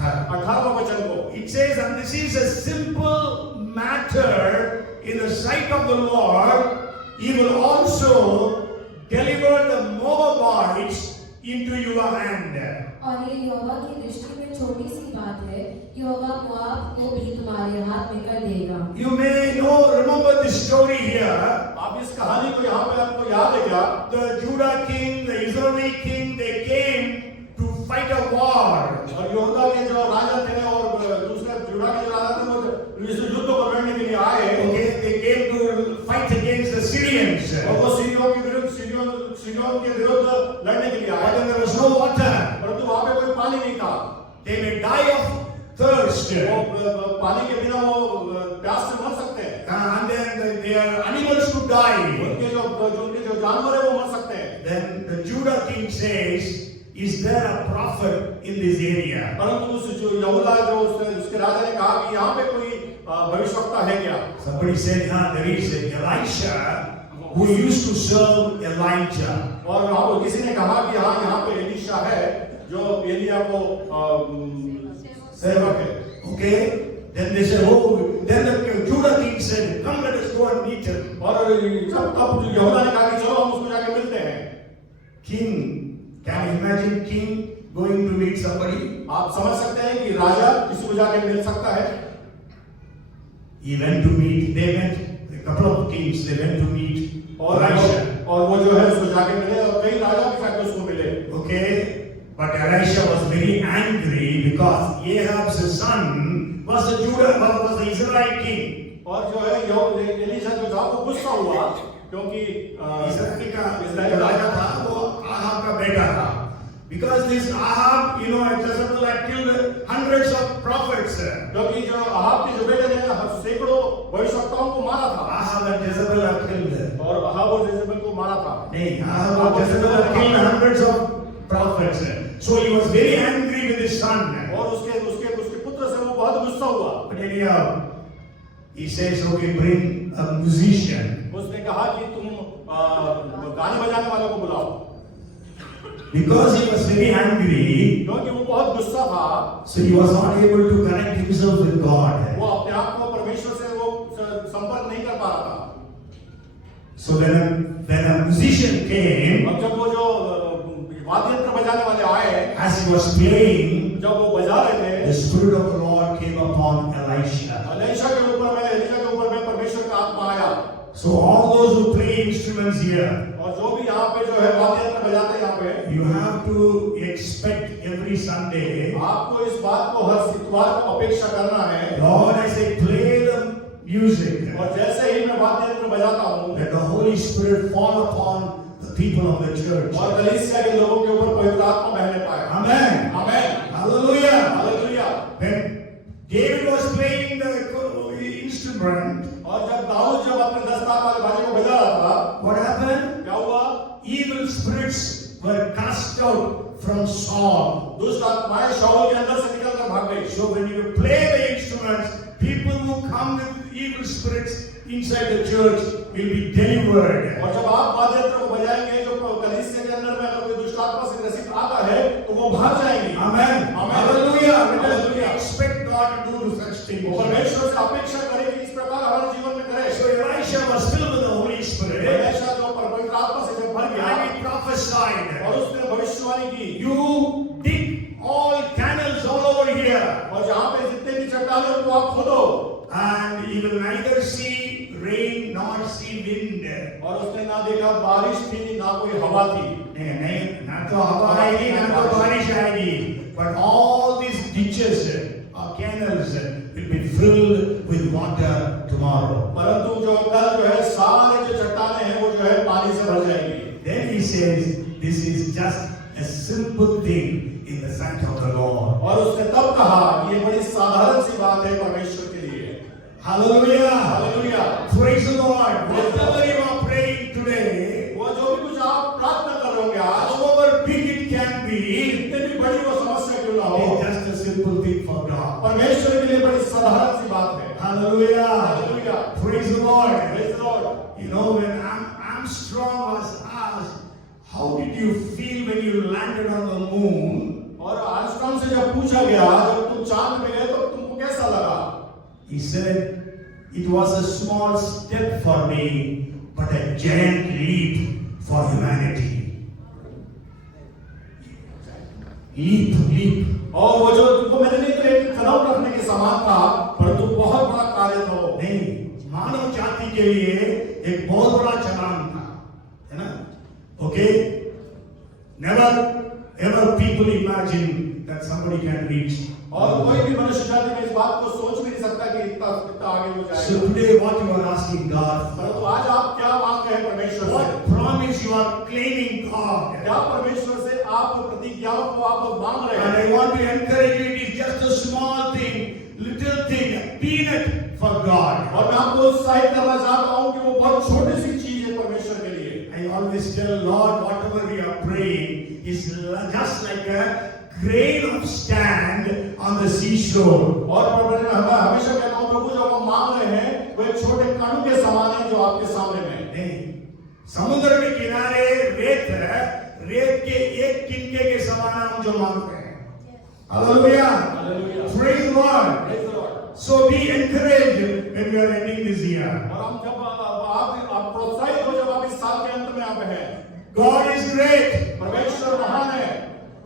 18वां वचन को, It says, and this is a simple matter in the sight of the Lord. He will also deliver the Moabites into your hand. और ये यहोवा की दृष्टि में छोटी सी बात है, यहोवा मोआब को भी तुम्हारे हाथ में कर देगा। You may remember this story here. आप इस कहानी को यहाँ पे आपको याद है क्या? The Judah king, the Israeli king, they came to fight a war. और यहूदा के जो राजा थे और दूसरे जुड़ा के जो राजा थे वो इस युद्ध को लड़ने के लिए आए। Okay, they came to fight against the Syrians. और वो सीरियों के विरुद्ध सीरियों के विरुद्ध लड़ने के लिए आए। But there was no water. परंतु वहाँ पे कोई पानी नहीं था। They may die of thirst. वो पानी के बिना वो प्यास से मर सकते हैं। And then their animals to die. उनके जो जानवर है वो मर सकते हैं। Then the Judah king says, is there a prophet in this area? परंतु उस जो यहूदा जो उसके राजा ने कहा कि यहाँ पे कोई भविष्यवक्ता है क्या? Somebody said, there is Elisha who used to serve Elijah. और वहाँ किसी ने कहा कि हाँ यहाँ पे एलीशा है जो एलिया को सेवक है। Okay, then they said, then the Judah king said, come let us go and meet him. और जब तब यहूदा ने कहा कि चलो हम उसको जाके मिलते हैं। King, can you imagine king going to meet somebody? आप समझ सकते हैं कि राजा किसी को जाके मिल सकता है? He went to meet, they went, a couple of kings, they went to meet Elisha. और वो जो है उसको जाके मिले और कई राजा भी जाके उसको मिले। Okay, but Elisha was very angry because Ahab's son was the Israelite king. और जो है एलीशा जो था वो गुस्सा हुआ क्योंकि इस्राएल का राजा था वो आहाब का बेटा था। Because this Ahab, Jezebel had killed hundreds of prophets. क्योंकि जो आहाब के जो बेटे ने सैकड़ों भविष्यवक्ताओं को मारा था। Ahab and Jezebel had killed. और आहाब और जेजेबेल को मारा था। नहीं, Ahab and Jezebel had killed hundreds of prophets. So he was very angry with his son. और उसके पुत्र से वो बहुत गुस्सा हुआ। But anyhow, he says, okay, bring a musician. उसने कहा कि तुम गाने बजाने वालों को बुलाओ। Because he was very angry, क्योंकि वो बहुत गुस्सा था, so he was not able to connect himself with God. वो अपने आप को परमेश्वर से वो संपर्क नहीं कर पा रहा था। So when a musician came, अब जब वो जो वाद्य यंत्र बजाने वाले आए, as he was playing, जब वो बजा रहे थे, the Spirit of the Lord came upon Elisha. Elisha के ऊपर में परमेश्वर का आत्मा आया। So all those who play instruments here, और जो भी यहाँ पे जो है वाद्य यंत्र बजाते हैं यहाँ पे, you have to expect every Sunday, आपको इस बात को हर इतवार को अपेक्षा करना है। Lord, as I play the music, और जैसे ही मैं वाद्य यंत्र बजाता हूँ, let the Holy Spirit fall upon the people of the church. और कलीसिया के लोगों के ऊपर पवित्र आत्मा बहने पाए। Amen. आमेन। Hallelujah. Hallelujah. When David was playing the instrument, और जब दाऊद जब अपने दस्तार वाले बाजे को बजा रहा था, what happened? क्या हुआ? Evil spirits were cast out from Saul. दुष्ट आत्माएं शाऊल के अंदर से निकलकर भाग गई। So when you play the instruments, people who come with evil spirits inside the church will be delivered. और जब आप वाद्य यंत्र को बजाएंगे, जो कलीसिया के अंदर में अगर कोई दुष्ट आत्मा से ग्रसित आता है, तो वो भाग जाएंगी। Amen. Amen. Hallelujah. Let us Hallelujah. expect God to do such things. परमेश्वर से अपेक्षा करें कि इस प्रकार हमारे जीवन में करे। So Elisha was filled with the Holy Spirit, Elisha जो पवित्र आत्मा से जब भर गया and he prophesied. और उसने भविष्यवाणी की, You dig all canals all over here, और जहाँ पे जितने भी चट्टानें हैं, वो आप खोदो, and you will neither see rain nor see wind. और उसने ना देखा बारिश थी ना कोई हवा थी। नहीं, ना तो हवा आएगी, ना तो बारिश आएगी. But all these ditches or canals will be filled with water tomorrow. परंतु जो कल जो है सारे जो चट्टानें हैं वो जो है पानी से भर जाएंगी। Then he says, this is just a simple thing in the sight of the Lord. और उसने तब कहा कि ये बड़ी साधारण सी बात है परमेश्वर के लिए। Hallelujah. Hallelujah. Praise the Lord. Whatever you are praying today, वो जो भी कुछ आप प्रार्थना कर रहे होंगे आज, however big it can be, जितने भी बड़ी वो समस्या क्यों ना हो, it's just a simple thing for God. परमेश्वर के लिए बड़ी साधारण सी बात है। Hallelujah. Hallelujah. Praise the Lord. Praise the Lord. You know, when I'm you feel when you landed on the moon? और आर्मस्ट्रांग से जब पूछा गया जब तुम चांद पे गए तो तुमको कैसा लगा? He said, it was a small step for me, but a giant leap for humanity. Leap. और वो जो तुमको मेरे लिए तो एक कदम रखने के समान था, परंतु बहुत बड़ा कार्य था वो। नहीं, मानव जाति के लिए एक बहुत बड़ा चलान था, है ना? Okay? Never ever people imagine that somebody can reach. और कोई भी मनुष्य जाति में इस बात को सोच भी नहीं सकता कि इतना आगे हो जाएगा। So today what you are asking God, परंतु आज आप क्या मांग रहे हैं परमेश्वर से? what promise you are claiming God? क्या परमेश्वर से आप प्रतिज्ञाओं को आप मांग रहे And हैं? I want to encourage you, it is just a small thing, little thing, a peanut for God. और मैं आपको उत्साहित करना चाहता हूँ कि वो बहुत छोटी सी चीज है परमेश्वर के लिए। I always tell Lord, whatever we are praying is just like a grain of sand on the seashore. और मैं हमेशा कहता हूँ प्रभु जो हम मांग रहे हैं वो एक छोटे कणु के समान है जो आपके सामने में। नहीं, समुद्र के किनारे रेत है, रेत के एक तिनके के समान हम जो मांगते हैं। Hallelujah. Hallelujah. Praise the Lord. Praise the Lord. So be encouraged when we are ending this year. और हम जब आप प्रोत्साहित हो जब आप इस साल के अंत में आप हैं। God is great. परमेश्वर महान है।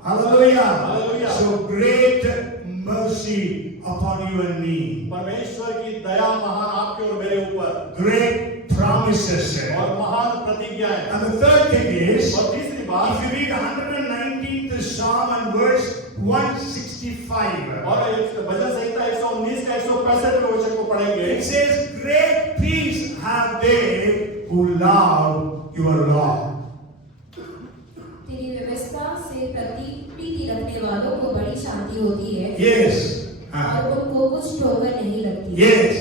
Hallelujah. Hallelujah. So great mercy upon you and me. परमेश्वर की दया महान आपके और मेरे ऊपर। Great promises. और महान प्रतिज्ञाएं। And the third thing is, और तीसरी बात, if you read 119th Psalm and verse 165, और भजन संहिता 119 का 165 के वचन को पढ़ेंगे। it says, great peace have they who love your law. तेरी व्यवस्था से प्रीति रखने वालों को बड़ी शांति होती है। Yes. और उनको कुछ ठोकर नहीं लगती। Yes.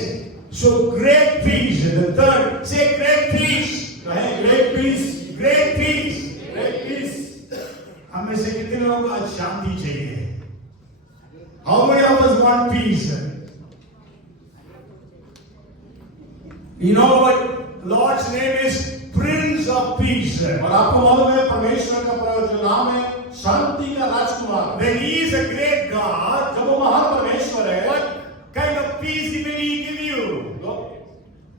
So great peace. The third, say great peace. कहें great peace, Great peace. great peace। हमें से कितने लोगों को आज शांति चाहिए? How many of us want peace? You know what? Lord's name is Prince of Peace. और आपको मालूम है परमेश्वर का जो नाम है शांति का राजकुमार। When He is a great God, जब वो महान परमेश्वर है, what kind of peace will He give you? तो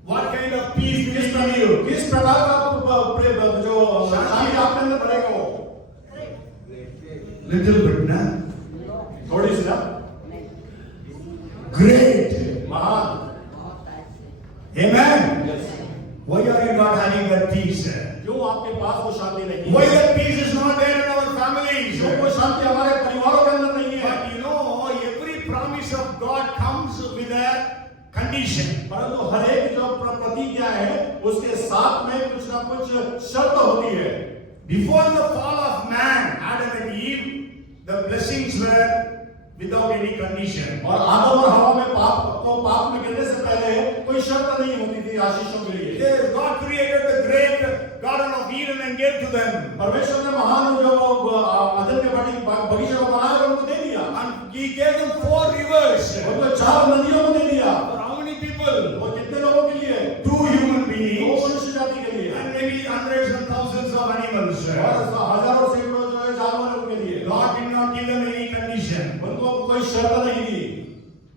What kind of peace will He give you? किस प्रकार का जो शांति आपके अंदर बढ़ेगा वो? Little bit, na? थोड़ी सी ना? Great. महान। Amen. Yes. Why are you not having that peace? क्यों आपके पास वो शांति नहीं Why है? that peace is not there in our families? क्यों वो शांति हमारे परिवारों के अंदर नहीं है? But you know, every promise of God comes with a condition. परंतु हर एक जो प्रतिज्ञा है उसके साथ में कुछ ना कुछ शर्त होती है। Before the fall of man, Adam and Eve, the blessings were without any condition. और आदम और हवा में पाप में गिरने से पहले कोई शर्त नहीं होती थी आशीषों के लिए। Yes, God created the great Garden of Eden and gave to them. परमेश्वर ने महान जो अदन के बगीचे को बनाया और उनको दे दिया। And He gave them 4 rivers. उनको 4 नदियों को दे दिया। For how many people? वो कितने लोगों के लिए? 2 human 2 beings मनुष्य जाति के लिए। and maybe hundreds and thousands of animals. और हजारों सैकड़ों जो है जानवरों के लिए। God did not give them any condition. उनको कोई शर्त नहीं दी।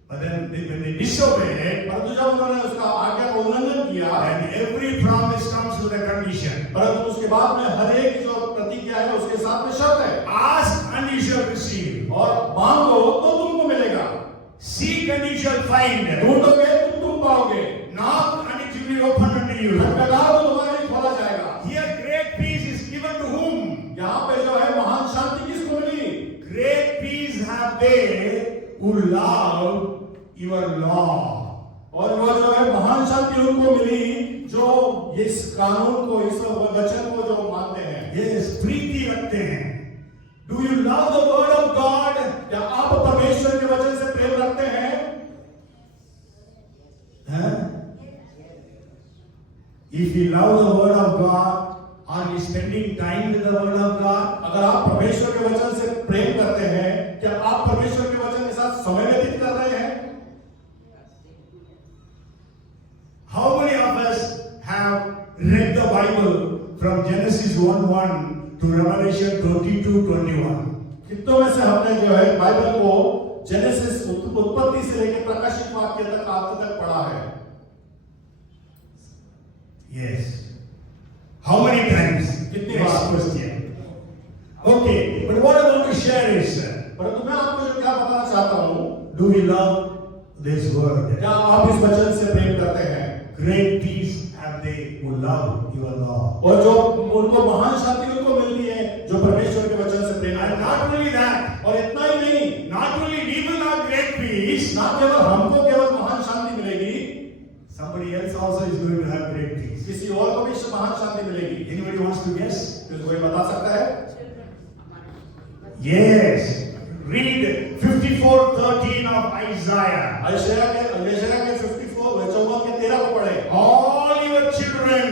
But then when they disobeyed, परंतु जब उन्होंने उसका आज्ञा का उल्लंघन किया, and every promise comes with a condition. परंतु उसके बाद में हर एक जो प्रतिज्ञा है उसके साथ में शर्त है। Ask and you shall receive. और मांगो तो तुमको मिलेगा। Seek and you shall find. ढूंढोगे तो तुम पाओगे। Knock and it will be opened unto you. खटखटाओ तो तुम्हारे लिए खोला जाएगा। Here great peace is given to whom? यहाँ पे जो है महान शांति किसको मिली? Great peace have they who love your law. और वो जो है महान शांति उनको मिली जो इस कानून को इस वचन को जो मानते हैं। Yes, प्रीति रखते हैं. Do you love the word of God? क्या आप परमेश्वर के वचन से प्रेम रखते हैं? Huh? If you love the word of God, are you spending time with the word of God? अगर आप परमेश्वर के वचन से प्रेम करते हैं, क्या आप परमेश्वर के वचन के साथ समय व्यतीत कर रहे हैं? How many of us have read the Bible from Genesis 1:1 to Revelation 22:21. कितनों में से हमने जो है बाइबल को जेनेसिस उत्पत्ति से लेकर प्रकाशित वाक्य तक आखिर तक पढ़ा है? Yes. How many times? कितनी Next बार? question. Okay, but what I want to share is, परंतु मैं आपको जो क्या बताना चाहता हूँ, do we love this word? क्या आप इस वचन से प्रेम करते हैं? Great peace have they who love your law. और जो उनको महान शांति उनको मिलती है जो परमेश्वर के वचन से प्रेम And करते not हैं। only that, और इतना ही नहीं, not only we will have great peace, ना केवल हमको केवल महान शांति मिलेगी, somebody else also is going to have great peace. किसी और को भी महान शांति मिलेगी। Anybody wants to guess? कोई बता सकता है? Yes. Read 54:13 of Isaiah. यशायाह के 54 के 13 को पढ़े। All your children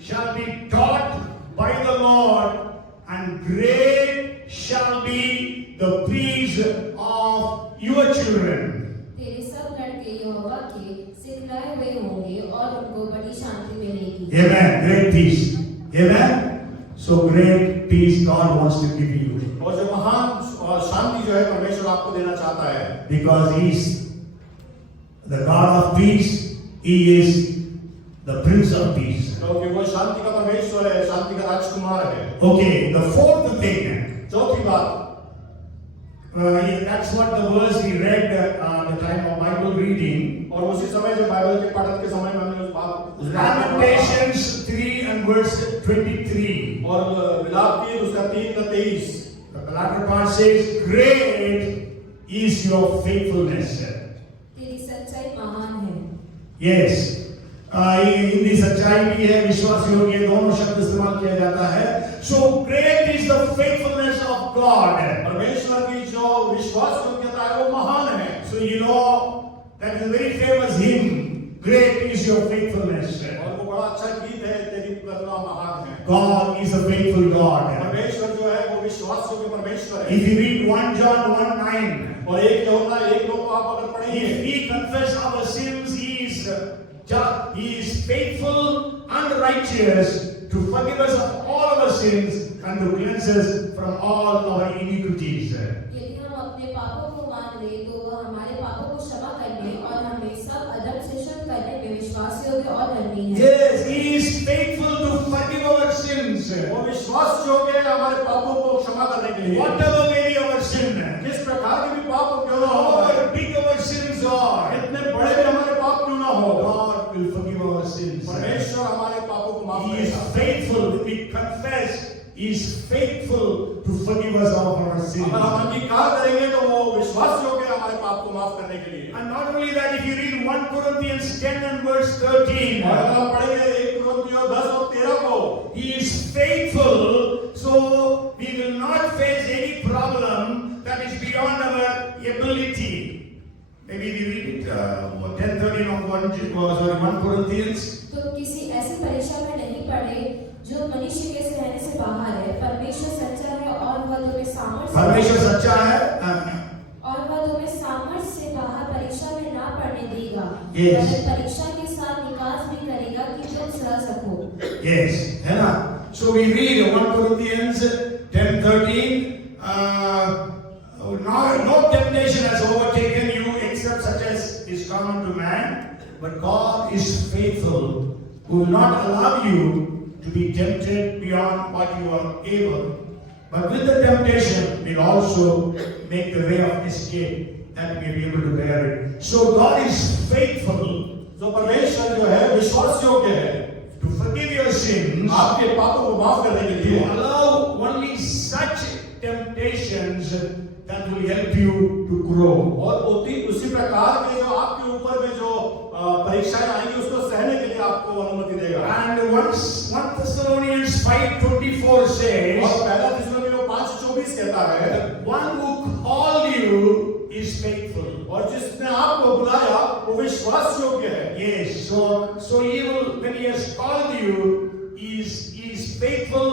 shall be taught by the Lord, and great shall be the peace of your children. तेरे सब लड़के यहोवा के सिखलाए हुए होंगे और उनको बड़ी शांति मिलेगी। Amen. Great peace. Amen. So great peace God wants to give you, और जो महान शांति जो है परमेश्वर आपको देना चाहता है, because He is the God of peace. He is the Prince of Peace. क्योंकि वो शांति का परमेश्वर है, शांति का राजकुमार है। Okay, the fourth thing. चौथी बात, That's what the verse we read at the time of Bible reading. और उसी समय जो बाइबल के पठन के समय में हमने उस बात Lamentations 3 and verse 23. और विलाप की उसका 3 का 23, The latter part says, great is your faithfulness. तेरी सच्चाई महान है। Yes. हिंदी सच्चाई भी है, विश्वास योग्य, दोनों शब्द इस्तेमाल किया जाता है. So great is the faithfulness of God. परमेश्वर की जो विश्वास योग्यता है वो महान है। So you know that is a very famous hymn. Great is your faithfulness. और वो बड़ा अच्छा गीत है, तेरी करुणा महान है। God is a faithful God. परमेश्वर जो है वो विश्वास योग्य परमेश्वर है। If you read 1 John 1:9, और 1 यूहन्ना 1:9 को आप अगर पढ़ेंगे, if we confess our sins, He is faithful and righteous to forgive us of all our sins and to cleanse us from all our iniquities. यदि हम अपने पापों को मान ले तो वह हमारे पापों को क्षमा करने और हमें सब अधर्म से शुद्ध करने में विश्वास योग्य और धर्मी है। Yes, He is faithful to forgive our sins. वो विश्वास योग्य है हमारे पापों को क्षमा करने के लिए। Whatever may be our sin, किस प्रकार के भी पाप क्यों ना हो, however big our sins are, कितने बड़े भी हमारे पाप क्यों ना हो, God will forgive our sins. परमेश्वर हमारे पापों को माफ He is करेगा। faithful. When we confess, He is faithful to forgive us of our sins. अगर हम अंगीकार करेंगे तो वो विश्वास योग्य है हमारे पाप को माफ करने के लिए। And not only that, if you read 1 Corinthians 10 and verse 13, और अगर हम पढ़ेंगे 1 कुरिन्थियों 10 और 13 को, He is faithful, so we will not face any problem that is beyond our ability. Maybe we read it 10:13 of 1 Corinthians. तो किसी ऐसी परीक्षा में नहीं पड़े जो मनुष्य के सहने से बाहर है। परमेश्वर सच्चा है और वह तुम्हें सामर्थ्य परमेश्वर सच्चा है, और वह तुम्हें सामर्थ्य से बाहर परीक्षा में ना पड़ने देगा। Yes. वह परीक्षा के साथ निकास भी करेगा कि तुम सह सको। yes, है ना? So we read 1 Corinthians 10:13. No temptation has overtaken you except such as is common to man, but God is faithful, who will not allow you to be tempted beyond what you are able, but with the temptation will also make the way of escape that you may be able to bear it. So God is faithful जो परमेश्वर जो है विश्वास योग्य है to forgive your sins, आपके पापों को माफ करने के to लिए, allow only such temptations that will help you to grow. और उसी प्रकार के जो आपके ऊपर में जो परीक्षाएं आएंगी उसको सहने के लिए आपको अनुमति देगा। And 1 Thessalonians 5:24 और says, पहला थिस्सलुनीकियों 5:24 कहता है, the one who called you is faithful. और जिसने आपको बुलाया वो विश्वास योग्य है। Yes, so he will, when he has called you, he is faithful,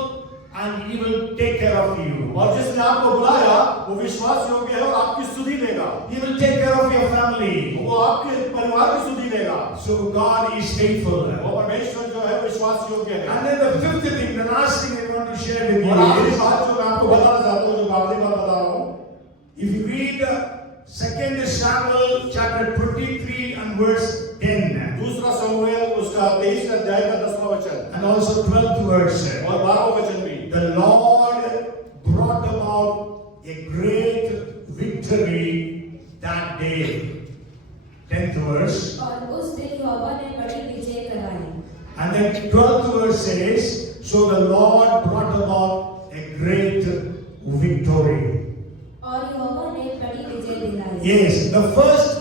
and he will take care of you. और जिसने आपको बुलाया वो विश्वास योग्य है और आपकी स्तुति देगा। He will take care of your family. वो आपके परिवार की स्तुति देगा। So God is faithful. वो परमेश्वर जो है विश्वास योग्य है। And then the fifth thing, the last thing I want to share with और आखिरी you बात जो मैं आपको बताना चाहता हूँ, जो आखिरी बात बता रहा हूँ, is, if you read 2 Samuel chapter 23 and verse 10, दूसरा शमूएल उसका 23 अध्याय का 10वां वचन and also 12th verse, और 12वां वचन भी, the Lord brought about a great victory that day. 10th verse. और उस दिन यहोवा ने बड़ी विजय कराई। And then 12th verse says, so the Lord brought about a great victory. और यहोवा ने बड़ी विजय दिलाई। Yes, the first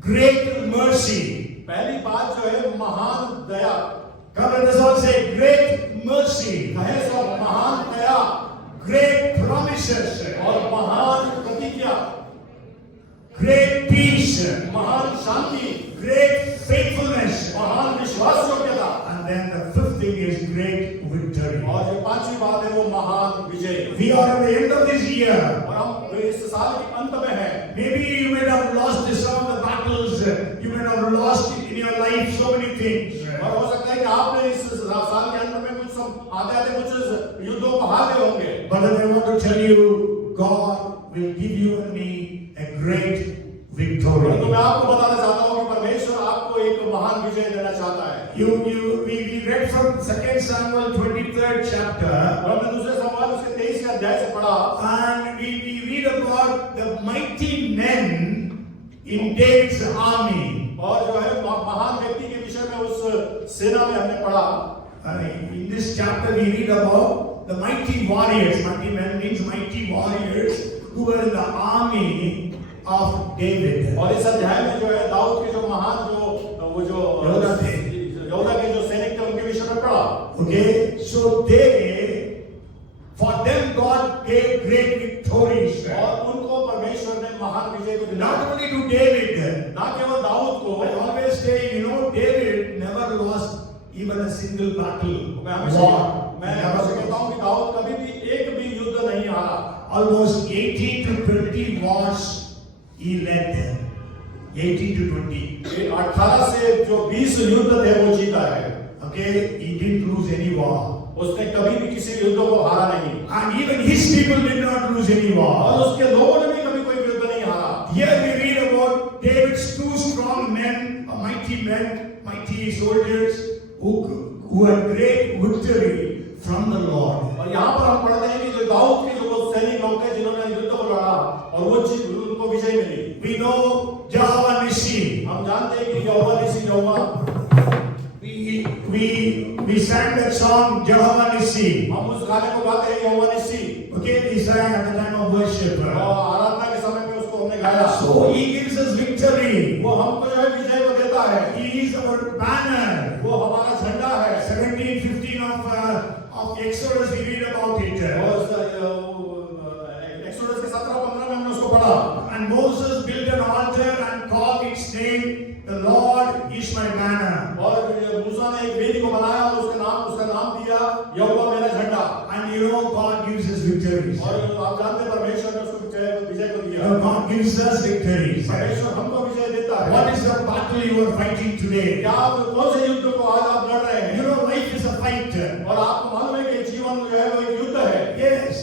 great mercy. पहली बात जो है महान दया। Come let us all say great mercy, कहे सब महान दया great promises, और महान प्रतिज्ञा, great peace, महान शांति, great faithfulness. महान विश्वास योग्यता, And then the fifth thing is great victory. और जो पांचवी बात है वो महान विजय। We are at the end of this year. और हम इस साल के अंत में हैं। Maybe you may have lost some of the battles, you may have lost in your life so many things. और हो सकता है कि आपने इस साल के अंत में कुछ आते कुछ युद्धों को हार गए होंगे। But then I want to tell you, God will give you and me a great victory. तो मैं आपको बताना चाहता हूँ कि परमेश्वर आपको एक महान विजय देना चाहता है। We read from 2 Samuel 23rd chapter, और हमने दूसरे शमूएल उसके 23 अध्याय से पढ़ा, and we read about the mighty men in David's army. और जो है महान व्यक्ति के विषय में उस सेना में हमने पढ़ा। In this chapter we read about the mighty warriors. Mighty men means mighty warriors who were in the army of David. और इस अध्याय में जो है दाऊद के जो महान योद्धा थे, योद्धा के जो सैनिक थे उनके विषय में पढ़ा। Okay, so for them God gave great victories. और उनको परमेश्वर ने महान विजय को दिलाया। Not only to David, ना केवल दाऊद को, I always say, David never lost even a single battle. मैं हमेशा कहता हूँ कि दाऊद कभी भी एक भी युद्ध नहीं हारा। Almost 18 to 20 wars he led them. 18 to 20. 18 से जो 20 युद्ध थे वो जीता है। Okay, he didn't lose any war. उसने कभी भी किसी युद्ध को हारा नहीं। And even his people did not lose any war. और उसके लोगों ने भी कभी कोई युद्ध नहीं हारा। Here we read about David's two strong men, mighty soldiers who had great victory from the Lord. और यहाँ पर हम पढ़ते हैं कि जो दाऊद के जो सैनिक लोग थे जिन्होंने युद्ध को लड़ा और वो उनको विजय मिली। We know Jehovah Nissi. हम जानते हैं कि यहोवा निसी यहोवा। We sang that song Jehovah Nissi. हम उस गाने को गाते हैं यहोवा निसी। Okay, we sang at the time of worship. और आराधना के समय में उसको हमने गाया। So he gives us victory. वो हमको जो है विजय को देता है। He is our banner. वो हमारा झंडा है। 17:15 of Exodus we read about it. Exodus के 17-15 में हमने उसको पढ़ा। And Moses built an altar and called its name, the Lord is my banner. और मूसा ने एक वेदी को बनाया और उसका नाम दिया यहोवा मेरा झंडा। And God gives us victories. और आप जानते हैं परमेश्वर ने उसको विजय को दिया। God gives us victories. परमेश्वर हमको विजय देता है। What is the battle you are fighting today? क्या आप कौन से युद्ध को आज आप लड़ रहे हैं? Life is a fight. और आपको मालूम है कि जीवन जो है वो एक युद्ध है। Yes,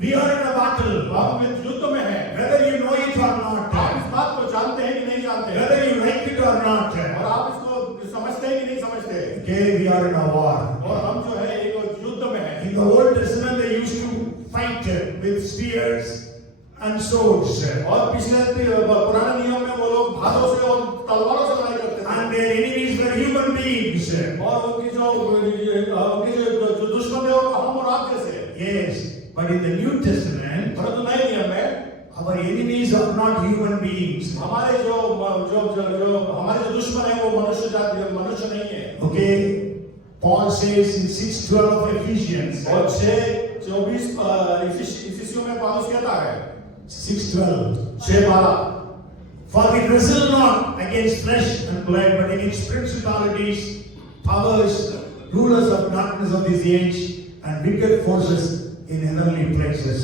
we are in a battle. हम युद्ध में हैं। Whether you know it or not, आप इस बात को जानते हैं कि नहीं जानते हैं? whether you like it or not, और आप इसको समझते हैं कि नहीं समझते? okay, we are in a war. और हम जो है एक युद्ध में हैं। In the Old Testament, they used to fight with spears and swords. और पिछले पुराने नियम में वो लोग भालों से और तलवारों से लड़ाई करते थे। And their enemies were human beings. और उनकी जो दुश्मन थे वो हम और आप जैसे। Yes, but in the New Testament, परंतु नए नियम में our enemies are not human beings. हमारे जो हमारे जो दुश्मन है वो मनुष्य नहीं है। Okay, Paul says in 6:12 of Ephesians. और 6:24 इफिसियों में पौलुस कहता है 6:12. 6:12 For we wrestle not against flesh and blood, but against principalities, powers, rulers of darkness of this age, and wicked forces in heavenly places.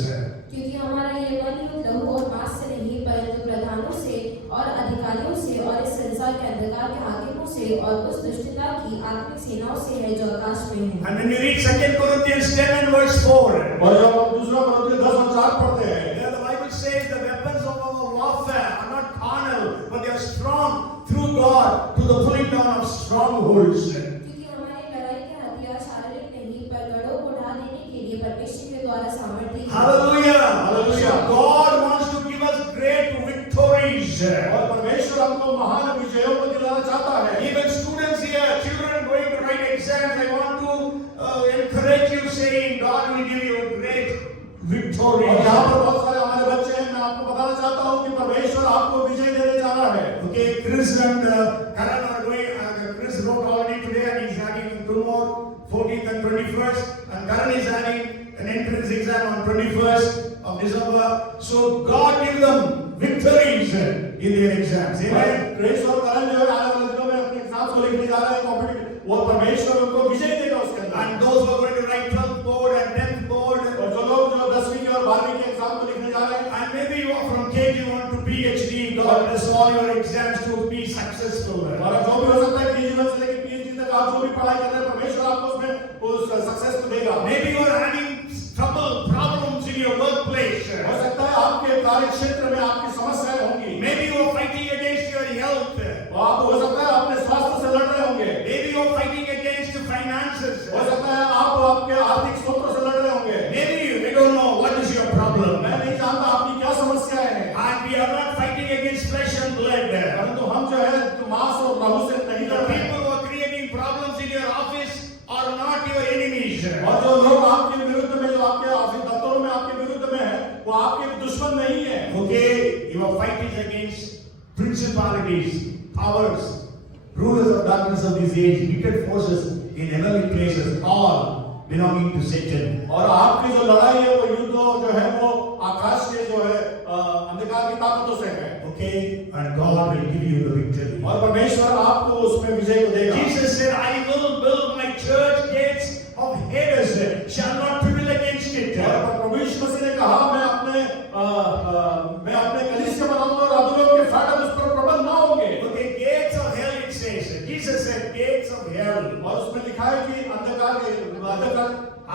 क्योंकि हमारा ये मन युक्त लहू और मांस से नहीं परंतु प्रधानों से और अधिकारियों से और इस संसार के अंधकार के हाकिमों से और उस दुष्टता की आत्मिक सेनाओं से है जो आकाश में है। And when you read 2 Corinthians 10 and verse 4, और जब हम दूसरा कुरिन्थियों 10 और 4 पढ़ते हैं, there the Bible says the weapons of our warfare are not carnal, but they are strong through God to the pulling down of strongholds. क्योंकि हमारी लड़ाई के हथियार शारीरिक नहीं पर गढ़ों को ढा देने के लिए परमेश्वर के द्वारा सामर्थ्य हैं। Hallelujah! Hallelujah. So God wants to give us great victories. और परमेश्वर हमको महान विजयों को दिलाना चाहता है। Even students here, children going to write exams, I want to encourage you saying God will give you a great victory. और यहाँ पर बहुत सारे हमारे बच्चे हैं, मैं आपको बताना चाहता हूँ कि परमेश्वर आपको विजय देने जा रहा है। Okay, Chris and Karan are going, Chris wrote already today and he's having 2 more, 14th and 21st, and Karan is having an entrance exam on 21st of December. So God give them victories in their exams. Amen. Chris और करण जो है आने वाले दिनों में अपने एग्जाम्स को लिखने जा रहे हैं कॉम्पिटिटिव, वो परमेश्वर उनको विजय देगा उसके अंदर। And those who are going to write 12th board and 10th board, और जो लोग जो 10वीं के और 12वीं के एग्जाम को लिखने जा रहे हैं, and maybe you are from KG 1 to PhD, God bless all your exams to be successful. और जो भी हो सकता है केजी 1 से लेकर पीएचडी तक आप जो भी पढ़ाई कर रहे हैं, परमेश्वर आपको उसमें उस सक्सेस को देगा। Maybe you are having problems in your workplace. हो सकता है आपके कार्य क्षेत्र में आपकी समस्याएं होंगी। Maybe you are fighting against your health. आप हो सकता है अपने स्वास्थ्य से लड़ रहे होंगे। Maybe you are fighting against finances. हो सकता है आप आपके आर्थिक स्रोतों से लड़ रहे होंगे। Maybe we don't know what is your problem. मैं नहीं जानता आपकी क्या समस्याएं हैं। And we are not fighting against flesh and blood. परंतु हम जो है मांस और लहू से नहीं लड़ The रहे हैं। people who are creating problems in your office are not your enemies. और जो लोग आपके विरुद्ध में, जो आपके ऑफिस दफ्तरों में आपके विरुद्ध में है, वो आपके दुश्मन नहीं है। Okay, your fight is against principalities, powers, rulers of darkness of this age, wicked forces in heavenly places, all belonging to Satan. और आपकी जो लड़ाई है वो युद्ध जो है वो आकाश के जो है अंधकार की ताकतों से है। Okay, and God will give you the victory. और परमेश्वर आपको उसमें विजय को देगा। Jesus said, I will build my church, gates of Hades shall not prevail against it. और प्रभु यीशु मसीह ने कहा मैं अपने कलीसिया बनाऊंगा और अधोलोक के फाटक उस पर प्रबल ना होंगे। Okay, gates of hell it says. Jesus said, gates of hell. और उसमें लिखा है कि अधोलोक के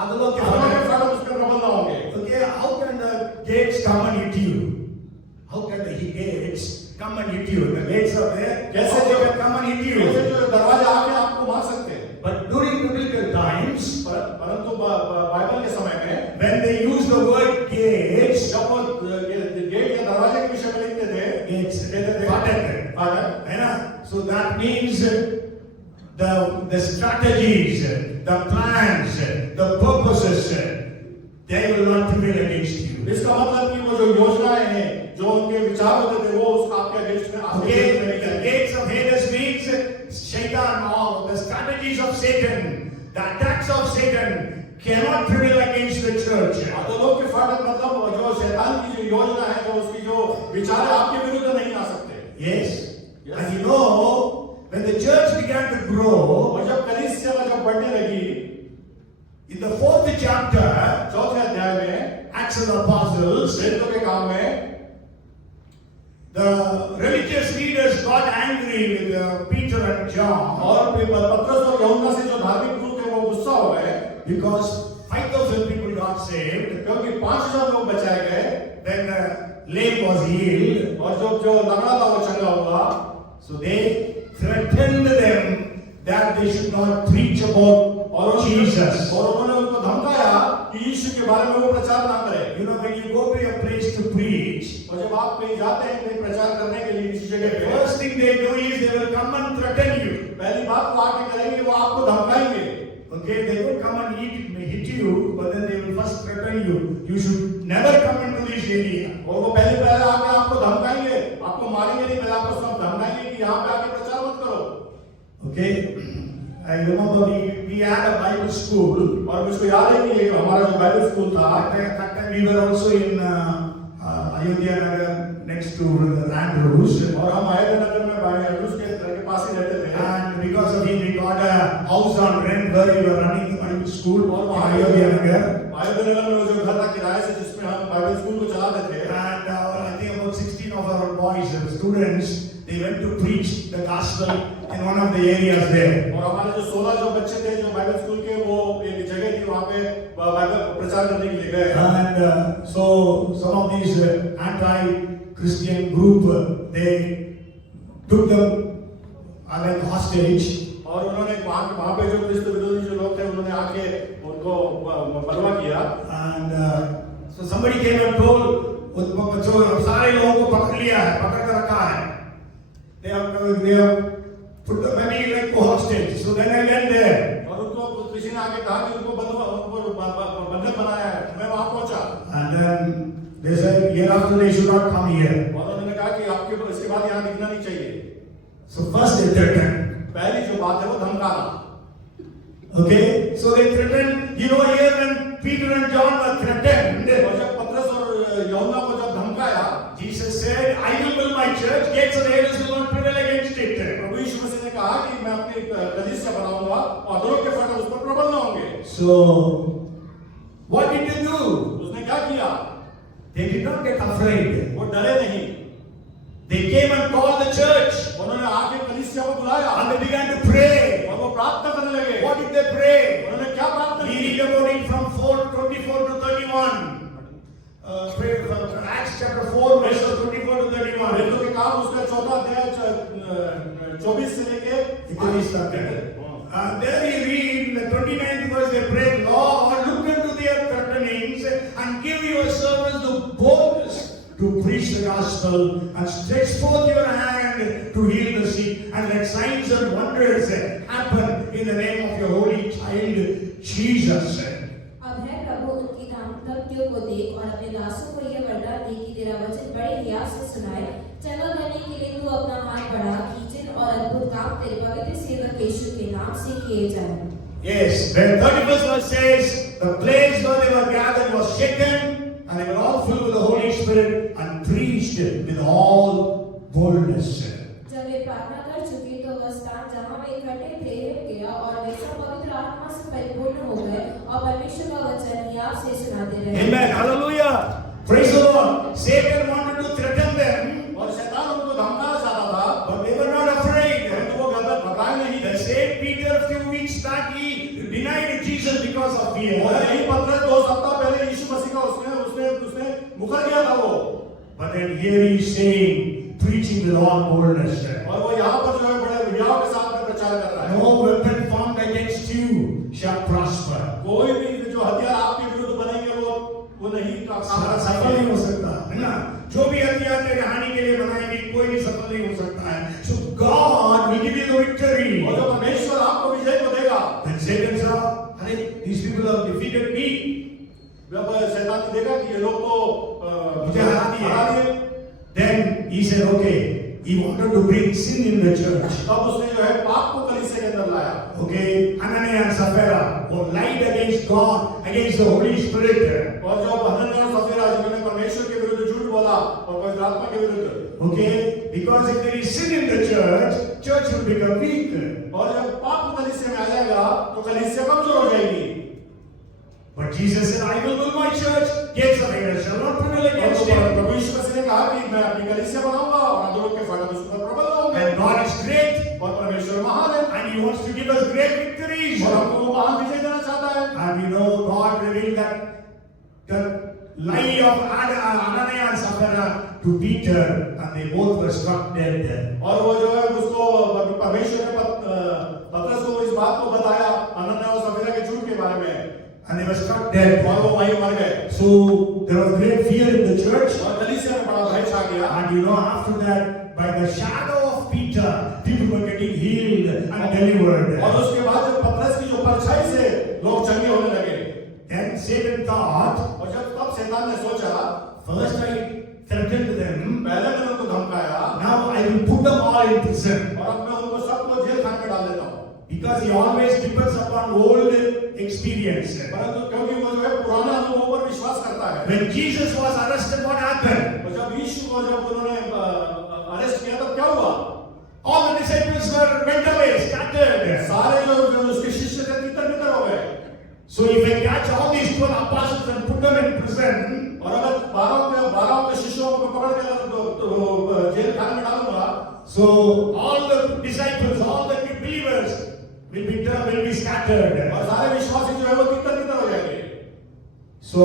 अधोलोक के फाटक उस पर प्रबल ना होंगे। Okay, how can the gates come and hit you? How can the gates come and hit you? The gates are there. कैसे How they can come and hit you? कैसे जो दरवाजे आके आपको मार सकते हैं। But during biblical times, परंतु बाइबल के समय में when they use the word gates, जब वो गेट या दरवाजे के विषय में लिखते थे, gates, कहते थे फाटक, है ना? So that means the strategies, the plans, the purposes, they will not prevail against you. इसका मतलब कि वो जो योजनाएं हैं, जो उनके विचार होते थे, वो उसका आपके अगेंस्ट में Okay, the gates of Hades means Satan, all the strategies of Satan, the attacks of Satan cannot prevail against the church. अधोलोक के फाटक मतलब जो शैतान की जो योजना है, जो उसकी जो विचार है, आपके विरुद्ध नहीं आ सकते। Yes. And you know, when the church began to grow, और जब कलीसिया जब बढ़ने लगी, in the 4th chapter, चौथे अध्याय में, Acts of the Apostles, प्रेरितों के काम में, the religious leaders got angry with Peter and John, और पतरस और यूहन्ना से जो धार्मिक गुरु थे वो गुस्सा हो गए, because 5,000 people got saved, क्योंकि 5,000 लोग बचाए गए, then lame was healed, और जो लंगड़ा था वो चंगा हुआ। so they threatened them that they should not preach about Jesus. और उन्होंने उनको धमकाया कि यीशु के बारे में वो प्रचार ना करें। You know, when you go to a place to preach, और जब आप कहीं जाते हैं कहीं प्रचार करने के लिए किसी जगह पे, first thing they do is they will come and threaten you. पहली बात वो आके करेंगे, वो आपको धमकाएंगे। Okay, they will come and hit you, but then they will first threaten you. You should never come into this area. और वो पहले आके आपको धमकाएंगे, आपको मारेंगे नहीं, पहले आपको सब धमकाएंगे कि यहाँ पे आके प्रचार मत करो। Okay, I remember we had a Bible school, और मुझको याद है कि हमारा जो बाइबल स्कूल था, that time we were also in Ayodhya Nagar next to Randrus, और हम अयोध्या नगर में रूस के पास ही रहते थे। and because of him we got a house on rent where we were running the Bible school और in Ayodhya Nagar. आयुर्वेदनगर में वो जो घर था किराए से जिसमें हम बाइबल स्कूल को चलाते थे, And I think about 16 of our boys and students, they went to preach the gospel in one of the areas there. और हमारे जो 16 जो बच्चे थे जो बाइबल स्कूल के, वो एक जगह थी वहाँ पे बाइबल प्रचार करने के लिए गए। And so some of these anti-Christian group, they took them like hostage. और उन्होंने वहाँ पे जो क्रिस्त विरोधी जो लोग थे, उन्होंने आके उनको बलवा किया। And so somebody came and told, बच्चों सारे लोगों को पकड़ लिया है, पकड़ कर रखा है। They have put them maybe like hostage. So then I went there. और उनको किसी ने आके कहा कि उनको बंधक बनाया है। मैं वहाँ पहुँचा। And then they said, hereafter they should not come here. और उन्होंने कहा कि आपके इसके बाद यहाँ दिखना नहीं चाहिए। So first they threatened. पहली जो बात है वो धमकाना। Okay, so they threatened. You know, here when Peter and John were threatened, और जब पतरस और यूहन्ना को जब धमकाया, Jesus said, "I will build my church; gates of Hades will not prevail against it." प्रभु यीशु मसीह ने कहा कि मैं अपनी कलीसिया बनाऊंगा और अधर्म के फाटक उस पर प्रबल न होंगे। So, what did they do? उसने क्या किया? They did not get afraid. वो डरे नहीं। They came and called the church, उन्होंने आके कलीसिया को बुलाया and they began to pray. और वो प्रार्थना करने लगे। What did they pray? उन्होंने क्या प्रार्थना We की? read about it from 4:24 to 31. Pray from Acts chapter 4, verses 24 to 31. प्रेरितों के काम उसका 4वां अध्याय 24 से लेके 21 तक है। There we read in the 29th verse, they prayed, Lord, look into their threatenings and give your servants the boldness to preach the gospel and stretch forth your hand to heal the sick and let signs and wonders happen in the name of your holy child Jesus. अब है प्रभु उनकी धमकियों को देख और अपने दासों को यह वरदान दे कि तेरा वचन बड़े हियाव से सुनाए। चंगा करने के लिए तू अपना हाथ बढ़ा कि चिन्ह और अद्भुत काम तेरे पवित्र सेवक यीशु के नाम से किए जाएं। Yes, when 31st verse says, the place where they were gathered was shaken, and they were all filled with the Holy Spirit and preached with all boldness. जब वे प्रार्थना कर चुके तो वह स्थान जहाँ वे इकट्ठे थे हिल गया और वे सब पवित्र आत्मा से परिपूर्ण हो गए और परमेश्वर का वचन हियाव से सुनाते रहे। Amen. Hallelujah. Praise the Lord. Satan wanted to threaten them, और शैतान उनको धमकाना चाहता था, but they were not afraid. परंतु वो घबराए नहीं। The same Peter, a few weeks back, he denied Jesus because of fear. और यही पतरस 2 सप्ताह पहले यीशु मसीह का उसने मुकर गया था वो। But then here he is saying, preaching with all boldness. और वो यहाँ पर जो है बड़े विनय के साथ में प्रचार कर रहा है। No weapon formed against you shall prosper. कोई भी जो हथियार आपके विरुद्ध बनेंगे वो नहीं सफल नहीं हो सकता है ना। जो भी हथियार तेरे हानि के लिए बनाएंगे कोई भी सफल नहीं हो सकता है। So God will give you the victory. और जो परमेश्वर आपको विजय को देगा। And Satan saw, अरे these people have defeated me. जब शैतान ने देखा कि ये लोग तो मुझे हरा दिए। Then he said, okay, he wanted to bring sin in the church. तब उसने जो है पाप को कलीसिया के अंदर लाया। Okay, Ananias and Sapphira who lied against God, against the Holy Spirit. और जब हनन्याह और सफीरा जिन्होंने परमेश्वर के विरुद्ध झूठ बोला और पवित्र आत्मा के विरुद्ध। Okay, because if there is sin in the church, church will become weak. और जब पाप कलीसिया में आ जाएगा तो कलीसिया कमजोर हो जाएगी। But Jesus said, I will build my church, gates of Hades shall not prevail against it. प्रभु यीशु मसीह ने कहा कि मैं अपनी कलीसिया बनाऊंगा और अधर्म के फाटक उस पर प्रबल होंगे। And God is great, और परमेश्वर महान है and He wants to give us great victories. और हमको वो महान विजय देना चाहता है। And you know, God revealed that lie of Ananias and Sapphira to Peter, and they both were struck dead. और वो जो है उसको परमेश्वर ने पतरस को इस बात को बताया हनन्याह और सफीरा के झूठ के बारे में। And they were struck dead. और वो वहीं मर गए। So there was great fear in the church. और कलीसिया में बड़ा भय छा गया। And you know, after that, by the shadow of Peter, people were getting healed and delivered. और उसके बाद जब पतरस की जो परछाई से लोग चंगे होने लगे। Then Satan thought, और जब तब शैतान ने सोचा, first I threatened them, पहले मैंने उनको धमकाया, now I will put them all in prison. और अब मैं उनको सबको जेल खाने में डाल देता हूँ। Because he always depends upon old experience. परंतु क्योंकि वो जो है पुराने अनुभवों पर विश्वास करता है। When Jesus was arrested, what happened? और जब यीशु को जब उन्होंने अरेस्ट किया तब क्या हुआ? All the disciples went away, scattered. सारे जो उसके शिष्य थे तितर-बितर हो गए। So if I catch all these 12 apostles and put them in prison, और अगर 12 के शिष्यों को पकड़ के अगर जेल खाने में डालूंगा, so all the disciples, all the believers will be scattered. और सारे विश्वासी जो है वो तितर हो जाएंगे। So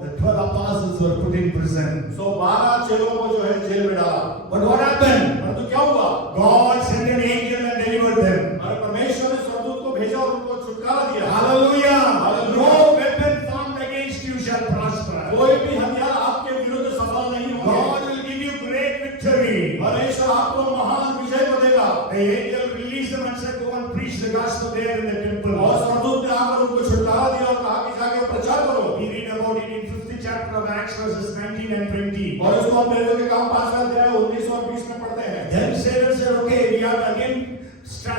the 12 apostles were put in prison. सो 12 चेलों को जो है जेल में डाला। But what happened? परंतु क्या हुआ? God sent an angel and delivered them. और परमेश्वर ने स्वर्गदूत को भेजा और उनको छुटकारा दिया। Hallelujah! Hallelujah. No weapon formed against you shall prosper. कोई भी हथियार आपके विरुद्ध सफल नहीं होगा। God will give you great victory. परमेश्वर आपको महान विजय को देगा। The angel released them and said, "Go and preach the gospel there in the temple." और स्वर्गदूत ने आकर उनको छुटकारा दिया और कहा कि जाके प्रचार करो। We read about it in 5th chapter of Acts verses 19 and 20. और इसको हम प्रेरितों के काम 5वां अध्याय 19 और 20 में पढ़ते हैं। Then Satan said, "Okay, we have again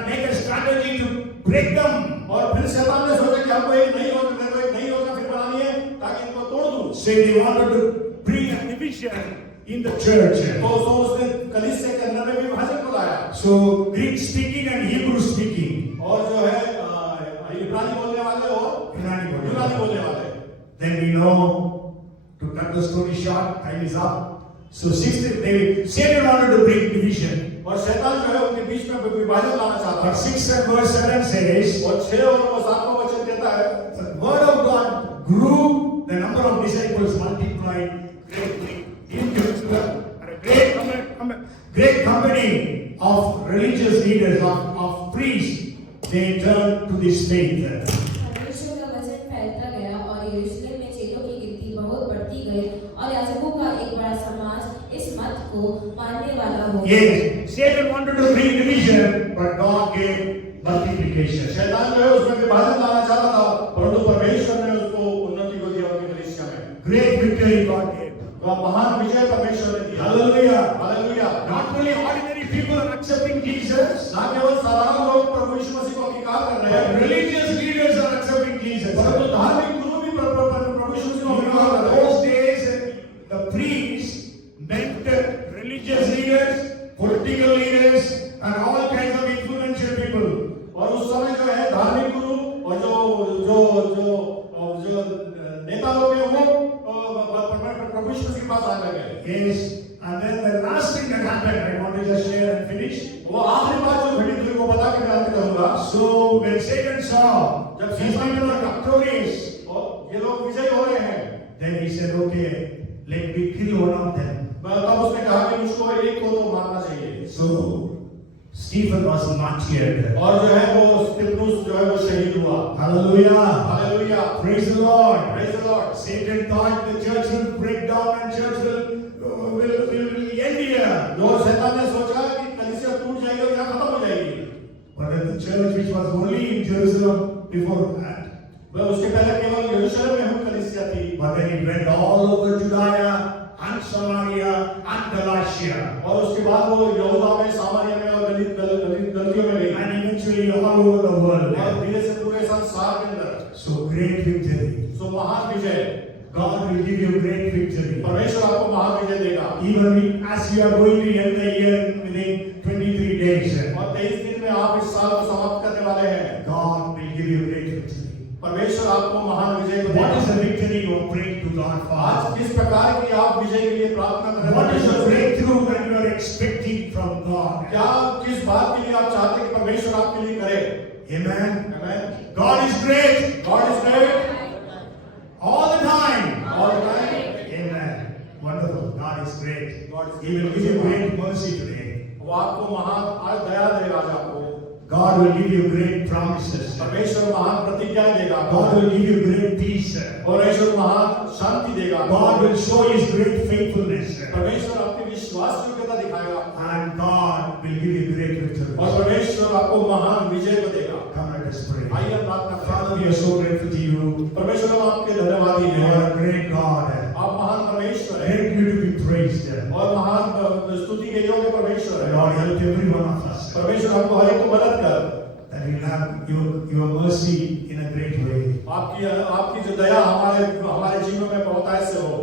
make a strategy to break them." और फिर शैतान ने सोचा कि हमको एक नई योजना फिर बनानी है ताकि इनको तोड़ दूं। So they wanted to bring a division in the church. तो उसने कलीसिया के अंदर में विभाजन को लाया। So Greek speaking and Hebrew speaking. और जो है इब्रानी बोलने वाले और यूनानी बोलने वाले। Then we know, to cut the story short, time is up. So Satan wanted to bring division. और शैतान जो है उनके बीच में विभाजन लाना चाहता But है। 6 and verse 7 says, और 6 और 7वां वचन कहता है, the word of God grew, the number of disciples multiplied greatly in Jerusalem. And a great company of religious leaders, of priests, they turned to this faith. परमेश्वर का वचन फैलता गया और यरूशलेम में चेलों की गिनती बहुत बढ़ती गई और याजकों का एक बड़ा समाज इस मत को मानने वाला हो गया। Yes, Satan wanted to bring division, but God gave multiplication. शैतान जो है उसमें विभाजन लाना चाहता था, परंतु परमेश्वर ने उसको उन्नति को दिया उनकी कलीसिया में। Great victory God gave. वह महान विजय परमेश्वर ने दिया। Hallelujah. Hallelujah. Not only ordinary people are accepting Jesus, ना केवल साधारण लोग प्रभु यीशु मसीह को अंगीकार कर रहे but हैं, religious leaders are accepting Jesus. परंतु धार्मिक गुरु भी प्रभु यीशु मसीह को You know, अंगीकार कर in रहे हैं। those days, the priests meant religious leaders, political leaders, and all kinds of influential people. और उस समय जो है धार्मिक गुरु और जो नेता लोग हैं वो प्रभु यीशु मसीह के पास आने लगे। Yes, and then the last thing that happened, I want to just share and finish. वो आखिरी बात जो घटी थी वो बता के मैं अंत करूंगा। So when Satan saw जब these people are victorious, और ये लोग विजयी हो रहे हैं, then he said, "Okay, let me kill one of them." तब उसने कहा कि मुझको एक को तो मारना चाहिए। So Stephen was martyred. और जो है वो स्तिफनुस जो है वो शहीद हुआ। Hallelujah. Hallelujah. Praise the Lord. Praise the Lord। Satan thought the church will break down and church will end here. जो शैतान ने सोचा कि कलीसिया टूट जाएगी और यहाँ खत्म हो जाएगी। But in the church which was only in Jerusalem before that, वह उसके पहले केवल यरूशलेम में हुई कलीसिया थी। but then it went all over Judea and Samaria and Galatia, और उसके बाद वो यहूदा में, सामरिया में और गलियों में गई। and eventually all over the world. और धीरे से पूरे संसार के अंदर। So great victory. सो महान विजय। God will give you great victory. परमेश्वर आपको महान विजय देगा। Even as you are going to end the year within 23 days, और 23 दिन में आप इस साल को समाप्त करने वाले हैं। God will give you great victory. परमेश्वर आपको महान विजय को What is देगा। the victory you are praying to God for? आज किस प्रकार की आप विजय के लिए प्रार्थना कर रहे हैं? What is the breakthrough that you are expecting from God? क्या किस बात के लिए आप चाहते हैं कि परमेश्वर आपके लिए करे? Amen. Amen. God is great God is great all the time. all the time. Amen. Wonderful. God is great. God is He will give you great mercy today. वो आपको महान आज दया देगा आज आपको। God will give you great promises. परमेश्वर महान प्रतिज्ञाएं देगा। God will give you great peace. परमेश्वर महान शांति देगा। God will show His great faithfulness. परमेश्वर आपकी विश्वास योग्यता दिखाएगा। And God will give you great victory. और परमेश्वर आपको महान विजय को देगा। Come, let us pray. आइए हम प्रार्थना करें। Father, we are so grateful to you. परमेश्वर हम आपके धन्यवादी You हैं। are a great God. आप महान परमेश्वर हैं Great you to be praised. और महान स्तुति के योग्य परमेश्वर हैं। Lord, help every one of us. परमेश्वर हमको हर एक को मदद कर That we have your mercy in a great way. आपकी जो दया हमारे जीवन में बहुत ऐसे हो।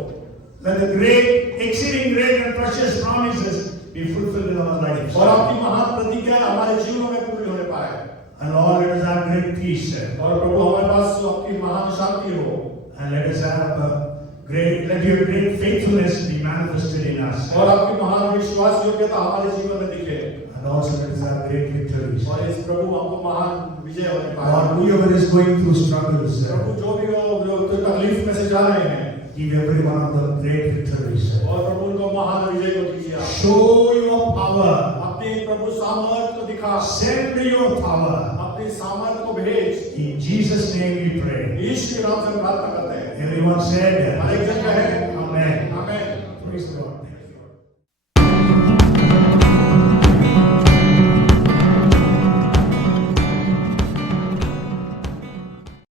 Let the great, exceeding great and precious promises be fulfilled in our lives. और आपकी महान प्रतिज्ञा हमारे जीवन में पूरी होने पाए। And Lord, let us have great peace. और प्रभु हमारे पास आपकी महान शांति हो And let us have let your great faithfulness be manifested in us. और आपकी महान विश्वास योग्यता हमारे जीवन में दिखे And also let us have great victories. और इस प्रभु हमको महान विजय होने पाए Lord, whoever is going through struggles, प्रभु जो भी हो जो तकलीफ में से जा रहे हैं give every one of them great victories. और प्रभु उनको महान विजय को दीजिए आप Show your power. अपनी प्रभु सामर्थ को दिखा Send your power. अपनी सामर्थ को भेज In Jesus' name we pray. यीशु के नाम से हम प्रार्थना करते हैं Everyone said, हर एक जन कहे Amen. आमीन Praise the Lord.